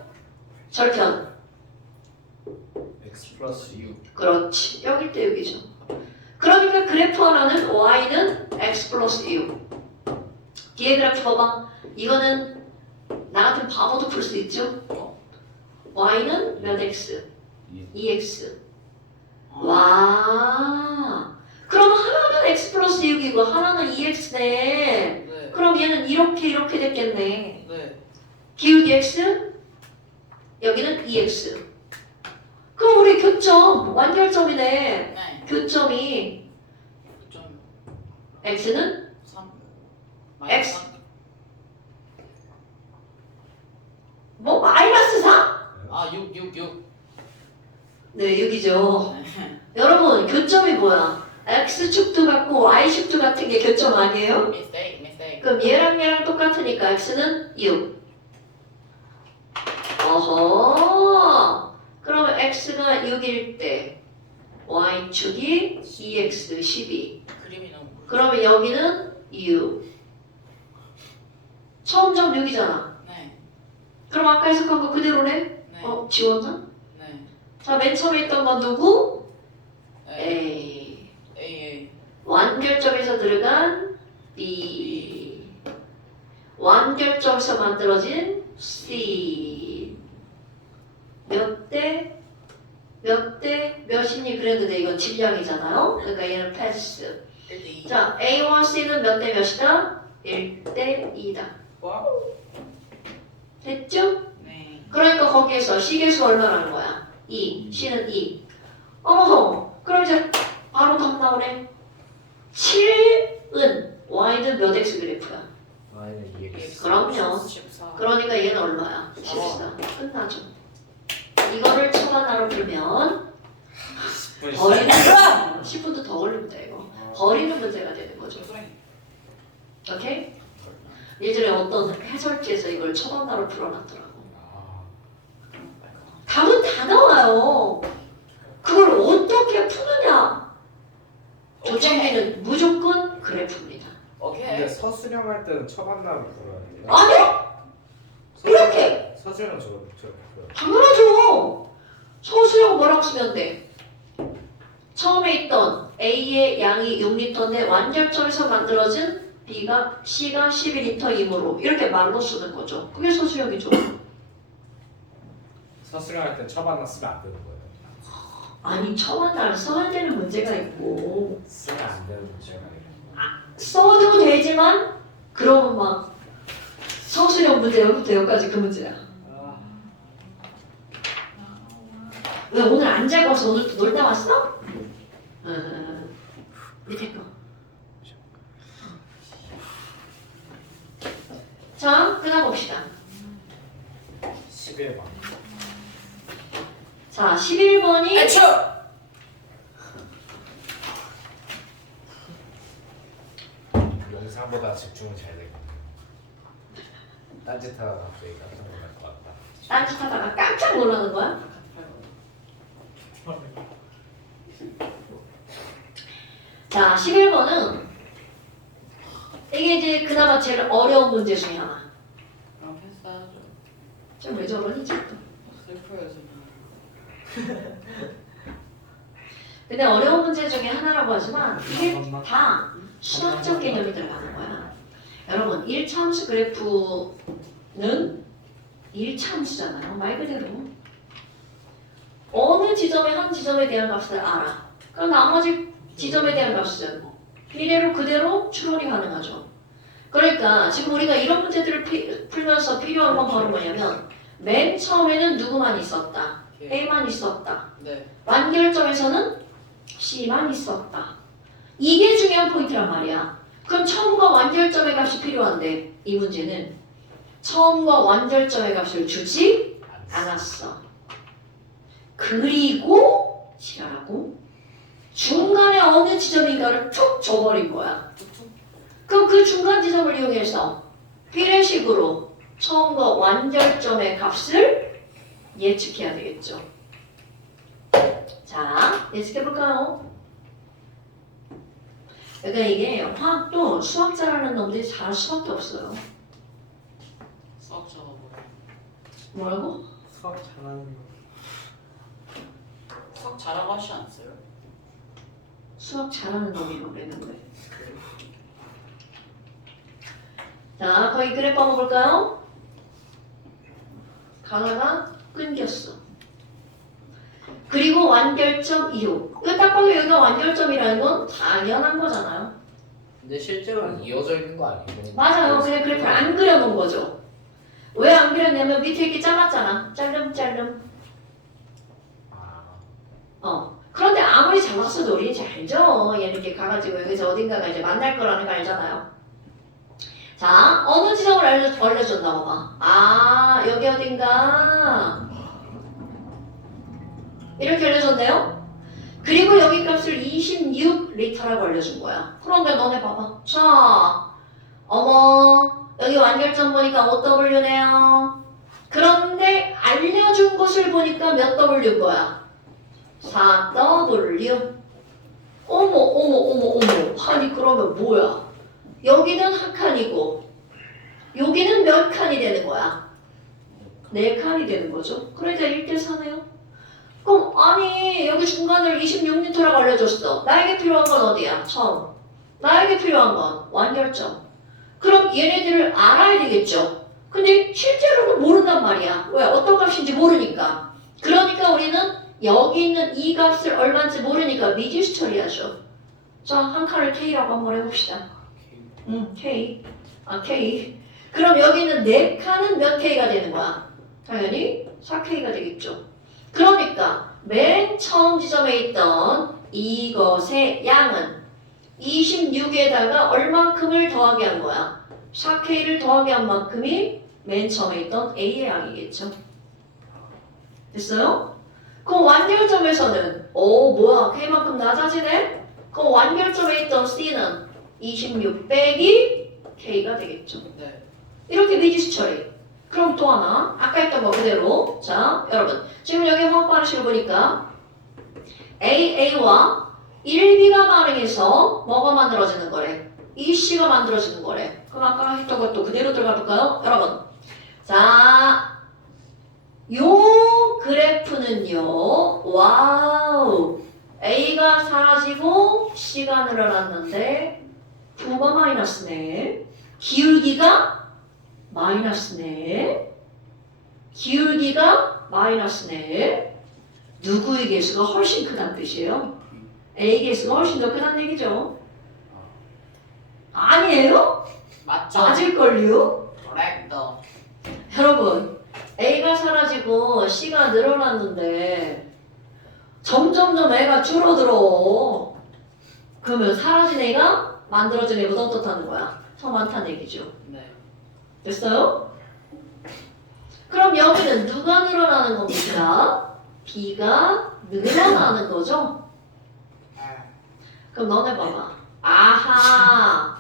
절편. X 플러스 U. 그렇지. 여기 때 여기죠. 그러니까 그래프 하나는 Y는 X 플러스 U. 뒤에 그래프 봐봐. 이거는 나 같은 바보도 풀 수 있죠? Y는 몇 X? 2X. 와. 그럼 하나는 X 플러스 6이고 하나는 2X네. 네. 그럼 얘는 이렇게 됐겠네. 네. 기울기 X, 여기는 2X. 그럼 우리 교점, 완결점이네. 네. 교점이 좀 X는 3. X. 뭐 마이너스 4? 아, 6. 네, 6이죠. 네. 여러분, 교점이 뭐야? x축도 같고 y축도 같은 게 교점 아니에요? mistake. 그럼 얘랑 똑같으니까 x는 6. 어허. 그러면 x가 6일 때 y축이 2x 12. 그림이 너무. 그러면 여기는 6. 처음 점 6이잖아. 네. 그럼 아까 해석한 거 그대로네? 네. 지웠나? 네. 자, 맨 처음에 있던 건 누구? 네. A. 완결점에서 들어간 B. 완결점에서 만들어진 C. 몇 대? 몇 대? 몇이니 그랬는데 이건 질량이잖아요. 그러니까 얘는 패스. 1대2. 자, A와 C는 몇 대 몇이다? 1대 2다. 와우. 됐죠? 네. 그러니까 거기에서 C계수 얼마라는 거야? 2. C는 2. 어머, 그럼 이제 바로 답 나오네. 7은 Y는 몇 X 그래프야? y는 2x. 그럼요. 14. 그러니까 얘는 얼마야? 14. 끝나죠. 이거를 초반하로 풀면 10분 버리는 10분도 더 걸립니다 이거. 버리는 문제가 되는 거죠. 오케이? 예전에 어떤 해설지에서 이걸 초반하로 풀어놨더라고. 답은 다 나와요. 그걸 어떻게 푸느냐? 조창기는 무조건 그래프입니다. 근데 오케이. 서술형 할 때는 처만나로 불어야 돼. 아니요? 이렇게! 서술형 저렇게 당연하죠. 서술형 뭐라고 쓰면 돼? 처음에 있던 A의 양이 6리터인데 완결점에서 만들어진 B가 C가 12리터이므로 이렇게 말로 쓰는 거죠. 그게 서술형이죠. 서술형 할 때 처만나 쓰면 안 되는 거예요. 아니 처음 날 써야 되는 문제가 있고 쓰면 안 되는 문제가 아니라. 써도 되지만 그러면 막 서술형 문제 여기부터 여기까지 그 문제야. 왜 오늘 안 자고 와서 오늘 또 놀다 왔어? 밑에 거. 자, 끝나 봅시다. 11번. 자, 11번이 애초. 영상보다 집중은 잘 되거든요. 딴짓하다가 갑자기 깜짝 놀랄 것 같다. 딴짓하다가 깜짝 놀라는 거야? 자, 11번은 이게 이제 그나마 제일 어려운 문제 중에 하나. 그럼 패스하죠. 좀 왜 저러니 지금? 슬퍼요 지금. 근데 어려운 문제 중에 하나라고 하지만 이게 다 수학적 개념이 들어가는 거야. 여러분 1차함수 그래프는 1차함수잖아요. 말 그대로 어느 지점에 한 지점에 대한 값을 알아. 그럼 나머지 지점에 대한 값은 비례로 그대로 추론이 가능하죠. 그러니까 지금 우리가 이런 문제들을 풀면서 필요한 건 바로 뭐냐면 맨 처음에는 누구만 있었다. A만 있었다. 네. 완결점에서는 C만 있었다. 이게 중요한 포인트란 말이야. 그럼 처음과 완결점의 값이 필요한데 이 문제는 처음과 완결점의 값을 주지 않았어. 그리고 지랄하고 중간에 어느 지점인가를 툭 줘버린 거야. 그럼 그 중간 지점을 이용해서 비례식으로 처음과 완결점의 값을 예측해야 되겠죠. 자, 예측해볼까요? 그러니까 이게 화학도 수학 잘하는 놈들이 잘할 수밖에 없어요. 수학 작업을. 뭐라고? 수학 잘하는 거. 수학 잘하고 하시지 않았어요? 수학 잘하는 놈이라고 그랬는데. 자, 거기 그래프 한번 볼까요? 가다가 끊겼어. 그리고 완결점 2호. 이거 딱 보면 여기가 완결점이라는 건 당연한 거잖아요. 근데 실제로는 이어져 있는 거 아니에요? 맞아요. 그냥 그래프를 안 그려놓은 거죠. 왜 안 그렸냐면 밑에 이렇게 잘랐잖아. 짤름짤름. 그런데 아무리 잘랐어도 우리는 잘 알죠. 얘는 이렇게 가가지고 여기서 어딘가가 이제 만날 거라는 거 알잖아요. 자, 어느 지점을 알려줬나 봐봐. 아, 여기 어딘가. 이렇게 알려줬네요. 그리고 여기 값을 26리터라고 알려준 거야. 그런데 너네 봐봐. 자, 어머, 여기 완결점 보니까 5W네요. 그런데 알려준 것을 보니까 몇 W인 거야? 4W. 어머. 아니 그러면 뭐야? 여기는 한 칸이고 여기는 몇 칸이 되는 거야? 4칸이 되는 거죠. 그러니까 1대4네요. 그럼 아니 여기 중간을 26리터라고 알려줬어. 나에게 필요한 건 어디야? 처음. 나에게 필요한 건 완결점. 그럼 얘네들을 알아야 되겠죠. 근데 실제로는 모른단 말이야. 왜? 어떤 값인지 모르니까. 그러니까 우리는 여기 있는 이 값을 얼마인지 모르니까 미지수 처리하죠. 자, 한 칸을 K라고 한번 해봅시다. K. K. 그럼 여기 있는 4칸은 몇 K가 되는 거야? 당연히 4K가 되겠죠. 그러니까 맨 처음 지점에 있던 이것의 양은 26에다가 얼만큼을 더하게 한 거야? 4K를 더하게 한 만큼이 맨 처음에 있던 A의 양이겠죠. 됐어요? 그럼 완결점에서는 뭐야 K만큼 낮아지네? 그럼 완결점에 있던 C는 26 빼기 K가 되겠죠. 네. 이렇게 미지수 처리. 그럼 또 하나 아까 했던 거 그대로. 자 여러분 지금 여기 화학 반응식을 보니까 AA와 1B가 반응해서 뭐가 만들어지는 거래? 2C가 만들어지는 거래. 그럼 아까 했던 것도 그대로 들어가 볼까요? 여러분 자 요 그래프는요 와우 A가 사라지고 C가 늘어났는데 부가 마이너스네. 기울기가 마이너스네. 기울기가 마이너스네. 누구의 개수가 훨씬 크다는 뜻이에요? A 개수가 훨씬 더 크다는 얘기죠. 아니에요? 맞죠? 맞을걸요? correcto. 여러분 A가 사라지고 C가 늘어났는데 점점점 A가 줄어들어. 그러면 사라진 A가 만들어진 A보다 어떻다는 거야? 더 많다는 얘기죠. 네. 됐어요? 그럼 여기는 누가 늘어나는 겁니까? B가 늘어나는 거죠? 그럼 너네 봐봐. 아하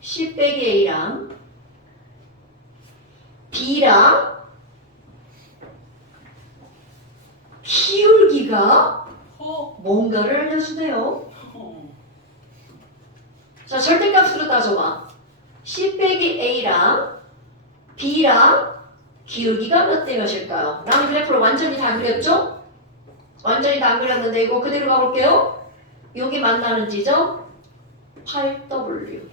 10 빼기 A랑 B랑 기울기가 뭔가를 알려주네요. 자, 절대값으로 따져봐. C 빼기 A랑 B랑 기울기가 몇 대 몇일까요? 라는 그래프를 완전히 다 그렸죠? 완전히 다 안 그렸는데 이거 그대로 가볼게요. 여기 만나는 지점 8W.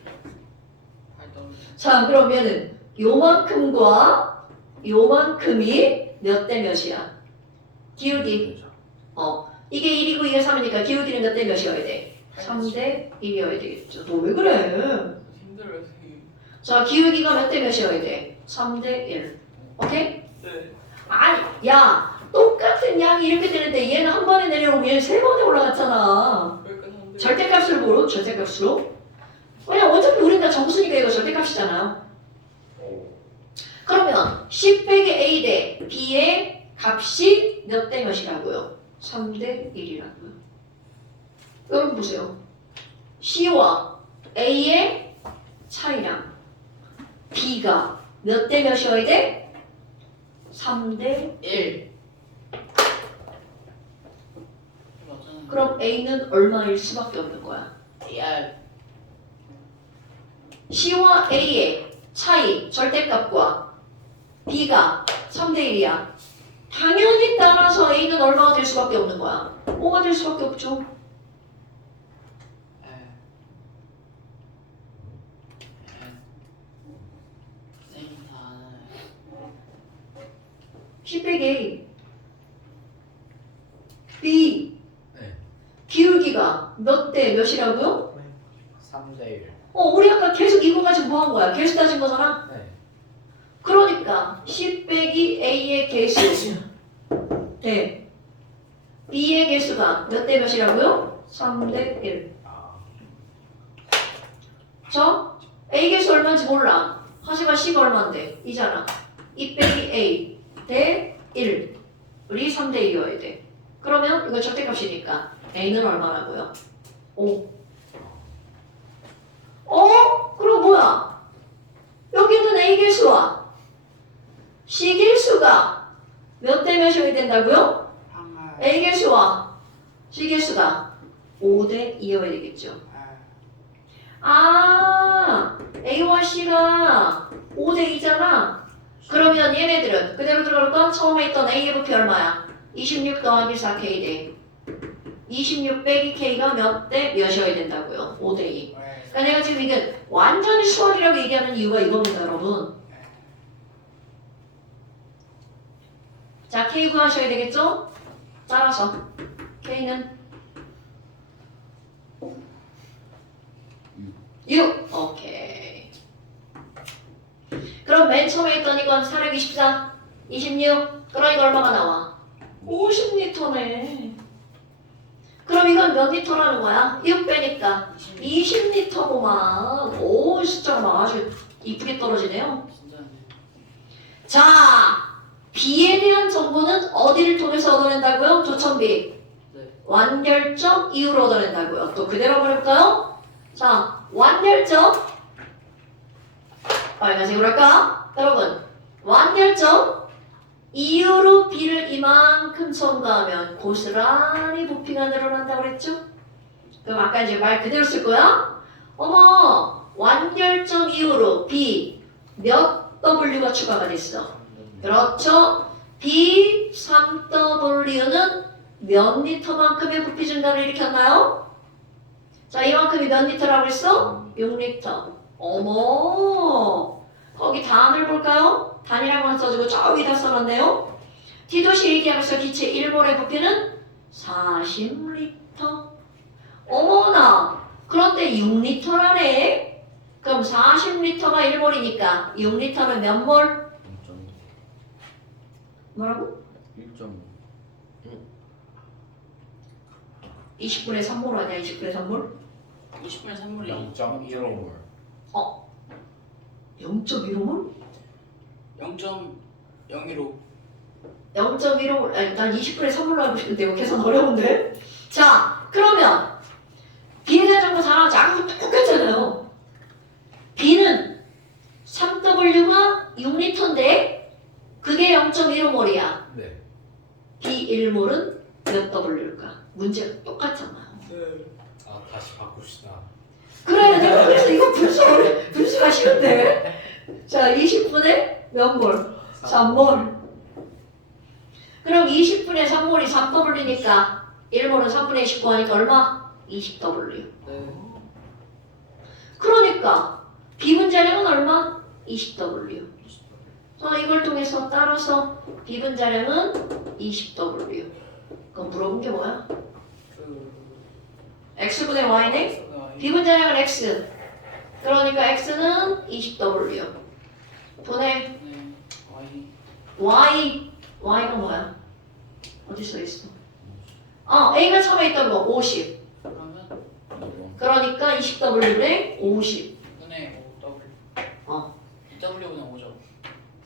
자, 그러면은 요만큼과 요만큼이 몇 대 몇이야? 기울기. 이게 1이고 이게 3이니까 기울기는 몇 대 몇이어야 돼? 3대 1이어야 되겠죠. 너 왜 그래? 힘들어요. 자, 기울기가 몇 대 몇이어야 돼? 3대 1. 오케이? 네. 아니, 야, 똑같은 양이 이렇게 되는데 얘는 한 번에 내려오고 얘는 3번에 올라갔잖아. 절대값으로 보러? 절대값으로? 왜냐면 어차피 우린 다 정수니까 이거 절대값이잖아. 그러면 10 빼기 A 대 B의 값이 몇 대 몇이라고요? 3대 1이라고요. 여러분 보세요. C와 A의 차이랑 B가 몇 대 몇이어야 돼? 3대 1. 그럼 A는 얼마일 수밖에 없는 거야? AR. C와 A의 차이, 절대값과 B가 3대 1이야. 당연히 따라서 A는 얼마가 될 수밖에 없는 거야? 5가 될 수밖에 없죠. C 빼기 A. B. 네. 기울기가 몇 대 몇이라고요? 3대 1. 우리 아까 계속 이거 가지고 뭐 한 거야? 개수 따진 거잖아? 네. 그러니까 C 빼기 A의 개수 네. B의 개수가 몇 대 몇이라고요? 3대 1. 자, A 개수 얼마인지 몰라. 하지만 C가 얼마인데? 이잖아. 2 빼기 A 대 1. 우리 3대 1이어야 돼. 그러면 이거 절대값이니까 A는 얼마라고요? 5. 그럼 뭐야? 여기는 A 개수와 C 개수가 몇 대 몇이 된다고요? 방아. A 개수와 C 개수가 5대 2여야 되겠죠. A와 C가 5대 2잖아. 그러면 얘네들은 그대로 들어갈까? 처음에 있던 A의 부피 얼마야? 26 더하기 4K 대 26 빼기 K가 몇 대 몇이어야 된다고요? 5대 2. 그러니까 내가 지금 이게 완전히 수월이라고 얘기하는 이유가 이겁니다, 여러분. 자, K 구하셔야 되겠죠? 따라서 K는 6. 오케이. 그럼 맨 처음에 했던 이건 424, 26. 그러니까 얼마가 나와? 50리터네. 그럼 이건 몇 리터라는 거야? 6 빼니까 20리터구만. 오, 숫자가 아주 이쁘게 떨어지네요. 진짜네. 자, B에 대한 정보는 어디를 통해서 얻어낸다고요? 조천비. 네. 완결점 이후로 얻어낸다고요. 또 그대로 한번 해볼까요? 자, 완결점. 빨간색으로 할까? 여러분, 완결점 이후로 B를 이만큼 첨가하면 고스란히 부피가 늘어난다고 그랬죠? 그럼 아까 이제 말 그대로 쓸 거야? 어머, 완결점 이후로 B 몇 W가 추가가 됐어? 그렇죠. B3W는 몇 리터만큼의 부피 증가를 일으켰나요? 자, 이만큼이 몇 리터라고 했어? 6리터. 어머, 거기 단을 볼까요? 단이라고만 써주고 저 위에다 써놨네요. T도시 얘기하면서 기체 1몰의 부피는 40리터. 어머나, 그런데 6리터라네. 그럼 40리터가 1몰이니까 6리터는 몇 몰? 1.5. 뭐라고? 1.5. 20분의 3몰 아니야? 20분의 3몰? 20분의 선물이 0.15몰. 0.15몰? 0.01호. 0.15몰? 아니, 난 20분의 3몰로 알고 싶은데 이거 계산 어려운데? 자, 그러면 B에 대한 정보 다 나왔지? 아까 똑같잖아요. B는 3W가 6리터인데 그게 0.15몰이야. 네. B 1몰은 몇 W일까? 문제가 똑같잖아. 아 다시 바꿉시다. 그래, 내가 그래서 이거 분수가 쉬운데. 자, 20분의 몇 몰? 3몰. 그럼 20분의 3몰이 3W니까 1몰은 3분의 19 하니까 얼마? 20W. 네. 그러니까 비분자량은 얼마? 20W. 이걸 통해서 따라서 비분자량은 20W. 그럼 물어본 게 뭐야? 그 X분의 Y네? 비분자량은 X. 그러니까 X는 20W. 분의 네. Y. Y가 뭐야? 어디 써 있어? A가 처음에 있던 거 50. 그러면 그러니까 20W분의 50. 분의 5W. 어. 2W분의 5죠.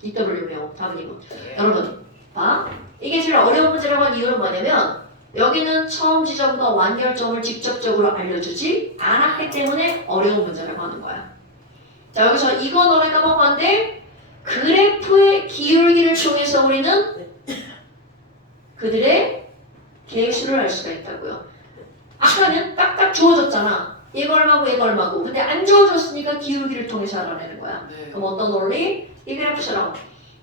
2W분의 5. 답은 이거. 네. 여러분, 봐. 이게 제일 어려운 문제라고 한 이유는 뭐냐면 여기는 처음 지점과 완결점을 직접적으로 알려주지 않았기 때문에 어려운 문제라고 하는 거야. 자, 여기서 이거 너네 까먹었는데 그래프의 기울기를 통해서 우리는 그들의 개수를 알 수가 있다고요. 아까는 딱딱 주어졌잖아. 얘가 얼마고 얘가 얼마고. 근데 안 주어졌으니까 기울기를 통해서 알아내는 거야. 네. 그럼 어떤 논리? 이 그래프처럼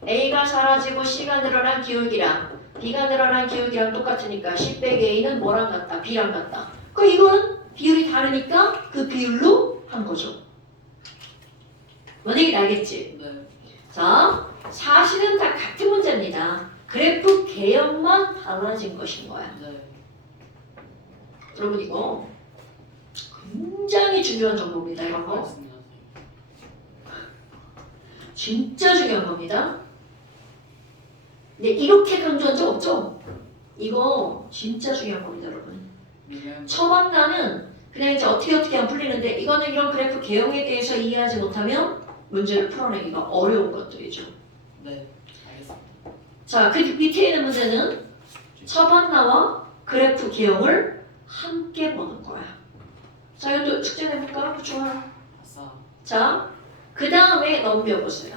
A가 사라지고 C가 늘어난 기울기랑 B가 늘어난 기울기랑 똑같으니까 C 빼기 A는 뭐랑 같다? B랑 같다. 그 이건 비율이 다르니까 그 비율로 한 거죠. 뭔 얘기인지 알겠지? 네. 자, 사실은 다 같은 문제입니다. 그래프 개형만 달라진 것인 거야. 네. 여러분 이거 굉장히 중요한 정보입니다. 이런 거. 알겠습니다. 진짜 중요한 겁니다. 근데 이렇게 강조한 적 없죠? 이거 진짜 중요한 겁니다, 여러분. 왜냐면 처음 나는 그냥 이제 어떻게 하면 풀리는데 이거는 이런 그래프 개형에 대해서 이해하지 못하면 문제를 풀어내기가 어려운 것들이죠. 네. 알겠습니다. 자, 그 밑에 있는 문제는 처반나와 그래프 개형을 함께 보는 거야. 자, 이것도 숙제 내볼까? 좋아요. 아싸. 자, 그 다음에 넘겨보세요.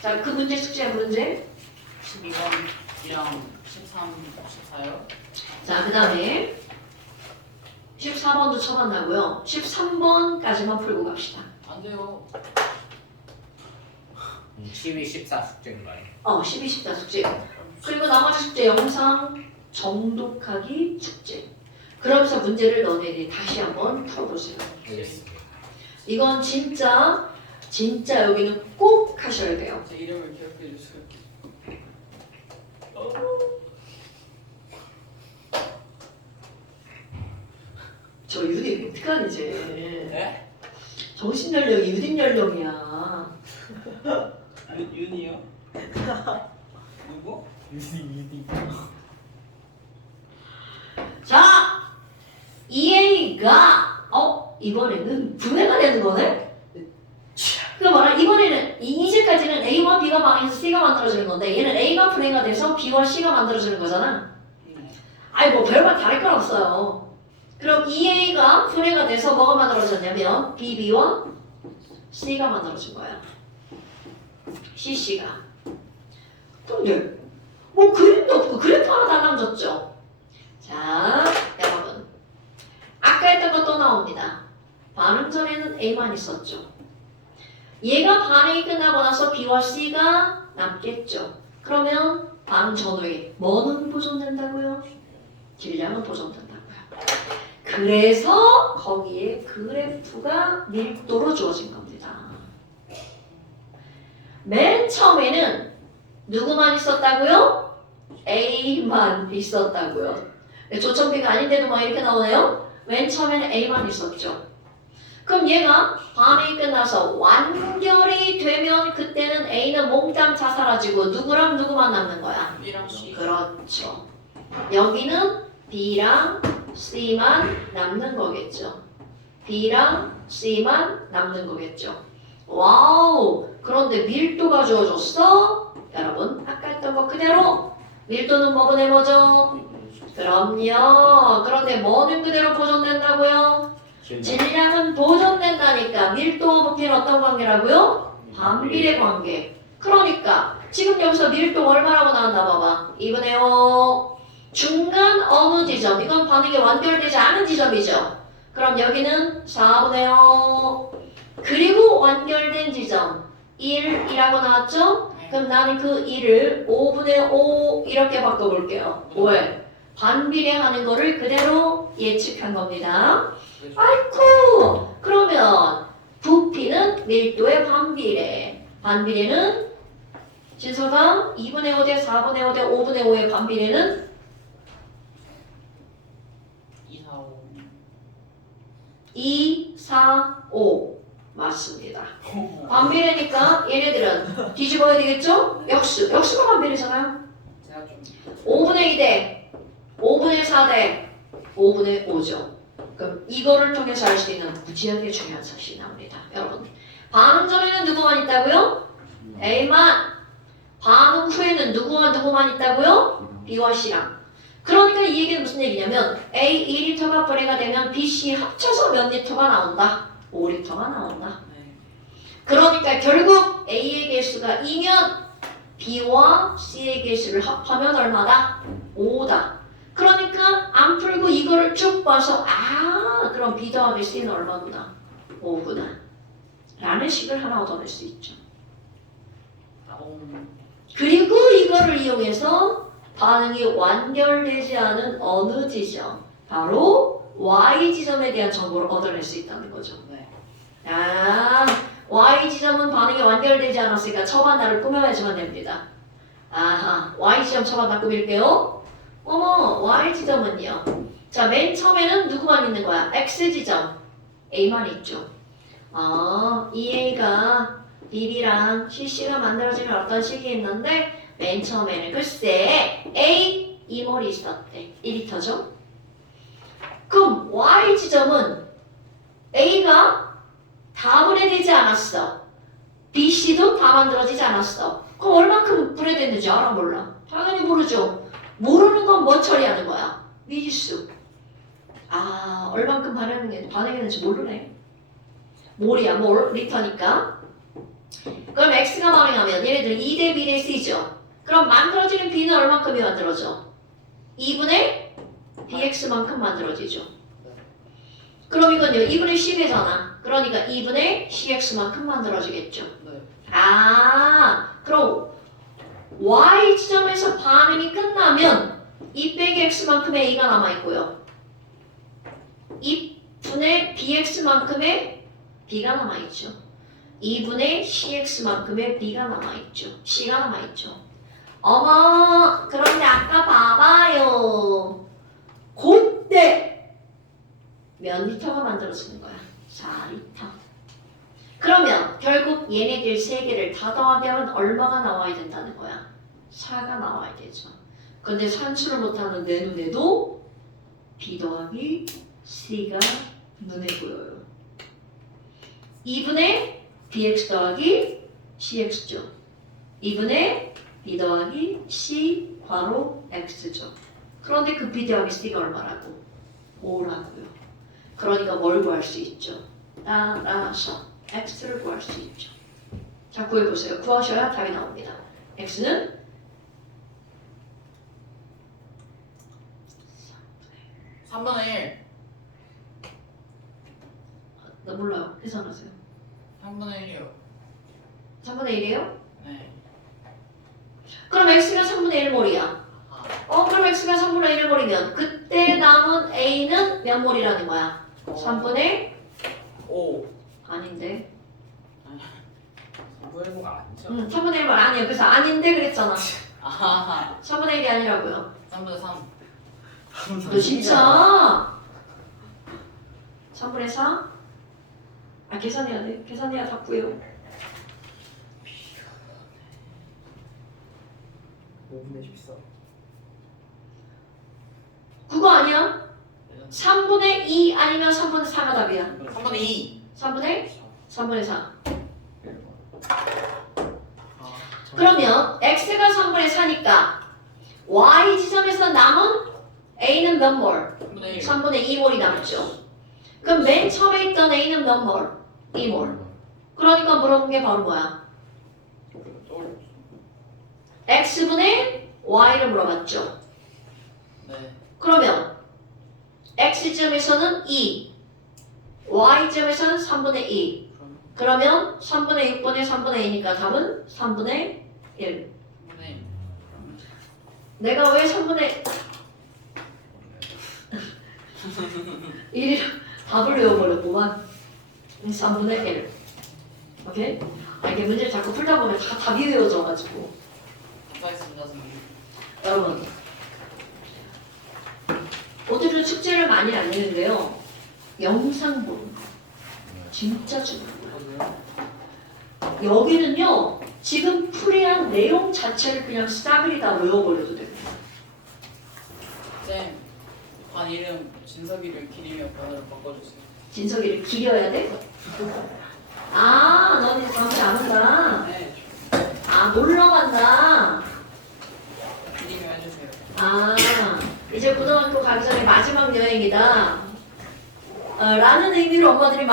자, 그 문제 숙제 문제. 12번이랑 13, 14요? 자, 그 다음에 14번도 쳐봤나고요. 13번까지만 풀고 갑시다. 안 돼요. 12, 14 숙제인가요? 12, 14 숙제. 그리고 나머지 숙제 영상 정독하기 숙제. 그러면서 문제를 너네들이 다시 한번 풀어보세요. 알겠습니다. 이건 진짜 여기는 꼭 하셔야 돼요. 제 이름을 기억해 주세요. 저 유딩 어떡하니 이제. 네? 정신연령이 유딩연령이야. 윤이요? 누구? 유디. 자, EA가 이번에는 분해가 되는 거네? 그거 뭐라? 이번에는 이제까지는 A와 B가 방해해서 C가 만들어지는 건데 얘는 A가 분해가 돼서 B와 C가 만들어지는 거잖아. 아이 뭐 별말 다를 건 없어요. 그럼 EA가 분해가 돼서 뭐가 만들어졌냐면 BB와 C가 만들어진 거야. CC가. 근데 뭐 그림도 없고 그래프 하나 달라졌죠. 자, 여러분 아까 했던 거 또 나옵니다. 반응 전에는 A만 있었죠. 얘가 반응이 끝나고 나서 B와 C가 남겠죠. 그러면 반응 전후에 뭐는 보존된다고요? 질량은 보존된다고요. 그래서 거기에 그래프가 밀도로 주어진 겁니다. 맨 처음에는 누구만 있었다고요? A만 있었다고요. 조천비가 아닌데도 막 이렇게 나오네요. 맨 처음에는 A만 있었죠. 그럼 얘가 반응이 끝나서 완결이 되면 그때는 A는 몽땅 다 사라지고 누구랑 누구만 남는 거야? B랑 C. 그렇죠. 여기는 B랑 C만 남는 거겠죠. B랑 C만 남는 거겠죠. 와우! 그런데 밀도가 주어졌어? 여러분 아까 했던 거 그대로 밀도는 뭐분의 뭐죠? 그럼요. 그런데 뭐는 그대로 보존된다고요? 질량은 보존된다니까. 밀도와 부피는 어떤 관계라고요? 반비례 관계. 그러니까 지금 여기서 밀도 얼마라고 나왔나 봐봐. 2분의 5. 중간 어느 지점? 이건 반응이 완결되지 않은 지점이죠. 그럼 여기는 4분의 5. 그리고 완결된 지점 1이라고 나왔죠? 그럼 나는 그 1을 5분의 5 이렇게 바꿔볼게요. 왜? 반비례하는 거를 그대로 예측한 겁니다. 아이쿠! 그러면 부피는 밀도의 반비례. 반비례는 진서가 2분의 5 대 4분의 5 대 5분의 5의 반비례는 2, 4, 5. 2, 4, 5 맞습니다. 반비례니까 얘네들은 뒤집어야 되겠죠? 역수가 반비례잖아요. 제가 좀 5분의 2 대 5분의 4 대 5분의 5죠. 그럼 이거를 통해서 알 수 있는 무지하게 중요한 사실이 나옵니다. 여러분 반응 전에는 누구만 있다고요? A만. 반응 후에는 누구와 누구만 있다고요? B와 C랑. 그러니까 이 얘기는 무슨 얘기냐면 A 2리터가 분해가 되면 B, C 합쳐서 몇 리터가 나온다? 5리터가 나온다. 네. 그러니까 결국 A의 개수가 2면 B와 C의 개수를 합하면 얼마다? 5다. 그러니까 안 풀고 이거를 쭉 봐서 그럼 B 더하기 C는 얼마구나? 5구나. 라는 식을 하나 얻어낼 수 있죠. 그리고 이거를 이용해서 반응이 완결되지 않은 어느 지점, 바로 Y 지점에 대한 정보를 얻어낼 수 있다는 거죠. 네. Y 지점은 반응이 완결되지 않았으니까 처반나를 꾸며야지만 됩니다. Y 지점 처반나 꾸밀게요. Y 지점은요. 자, 맨 처음에는 누구만 있는 거야? X 지점. A만 있죠. EA가 BB랑 CC가 만들어지는 어떤 식이 있는데 맨 처음에는 글쎄 A 2몰이 있었대. 1리터죠. 그럼 Y 지점은 A가 다 분해되지 않았어. B, C도 다 만들어지지 않았어. 그럼 얼만큼 분해됐는지 알아 몰라? 당연히 모르죠. 모르는 건 뭐 처리하는 거야? 미지수. 아, 얼만큼 반응했는지 모르네. 몰이야, 몰, 리터니까. 그럼 x가 반응하면 얘네들 2대 b 대 c죠. 그럼 만들어지는 b는 얼만큼이 만들어져? 2분의 bx만큼 만들어지죠. 그럼 이건요, 2분의 10이잖아. 그러니까 2분의 cx만큼 만들어지겠죠. 네. 아, 그럼 y 지점에서 반응이 끝나면 2 빼기 x만큼의 a가 남아있고요. 2분의 bx만큼의 b가 남아있죠. 2분의 cx만큼의 b가 남아있죠. c가 남아있죠. 어머, 그런데 아까 봐봐요. 그때 몇 리터가 만들어지는 거야? 4리터. 그러면 결국 얘네들 세 개를 다 더하면 얼마가 나와야 된다는 거야? 4가 나와야 되죠. 근데 산수를 못하는 내 눈에도 b 더하기 c가 눈에 보여요. 2분의 bx 더하기 cx죠. 2분의 b 더하기 c 괄호 x죠. 그런데 그 b 더하기 c가 얼마라고? 5라고요. 그러니까 뭘 구할 수 있죠? 따라서 x를 구할 수 있죠. 자, 구해보세요. 구하셔야 답이 나옵니다. x는 3분의 1. 나 몰라요. 계산하세요. 3분의 1이요. 3분의 1이에요? 네. 그럼 x가 3분의 1몰이야. 아, 그럼 x가 3분의 1몰이면 그때 남은 a는 몇 몰이라는 거야? 3분의 5. 아닌데. 3분의 1가 아니죠? 3분의 1말 아니에요. 그래서 아닌데 그랬잖아. 아하하. 3분의 1이 아니라고요. 3분의 3. 너 진짜 3분의 4? 아, 계산해야 돼. 계산해야 답 구해요. 5분의 14. 그거 아니야? 3분의 2 아니면 3분의 4가 답이야. 3분의 2. 3분의 4. 아, 그러면 x가 3분의 4니까 y 지점에서 남은 a는 몇 몰? 3분의 1. 3분의 2몰이 남죠. 그럼 맨 처음에 있던 a는 몇 몰? 2몰. 그러니까 물어본 게 바로 뭐야? x분의 y를 물어봤죠. 네. 그러면 x점에서는 2, y점에서는 3분의 2. 그러면 3분의 6분의 3분의 2니까 답은 3분의 1. 3분의 1. 내가 왜 3분의 1이라 답을 외워버렸구만. 3분의 1. 오케이? 아, 이게 문제를 자꾸 풀다 보면 다 답이 외워져가지고. 감사했습니다, 선생님. 여러분, 오늘은 숙제를 많이 안 내는데요. 영상 보는 거 진짜 중요해요. 여기는요, 지금 풀이한 내용 자체를 그냥 싸그리 다 외워버려도 됩니다. 쌤, 반 이름 진석이를 기리며 번호를 바꿔주세요. 진석이를 기려야 돼? 아, 너는 정확히 안 한다. 네. 아, 놀러 간다. 기리며 해주세요. 아, 이제 고등학교 가기 전에 마지막 여행이다. 라는 의미로 엄마들이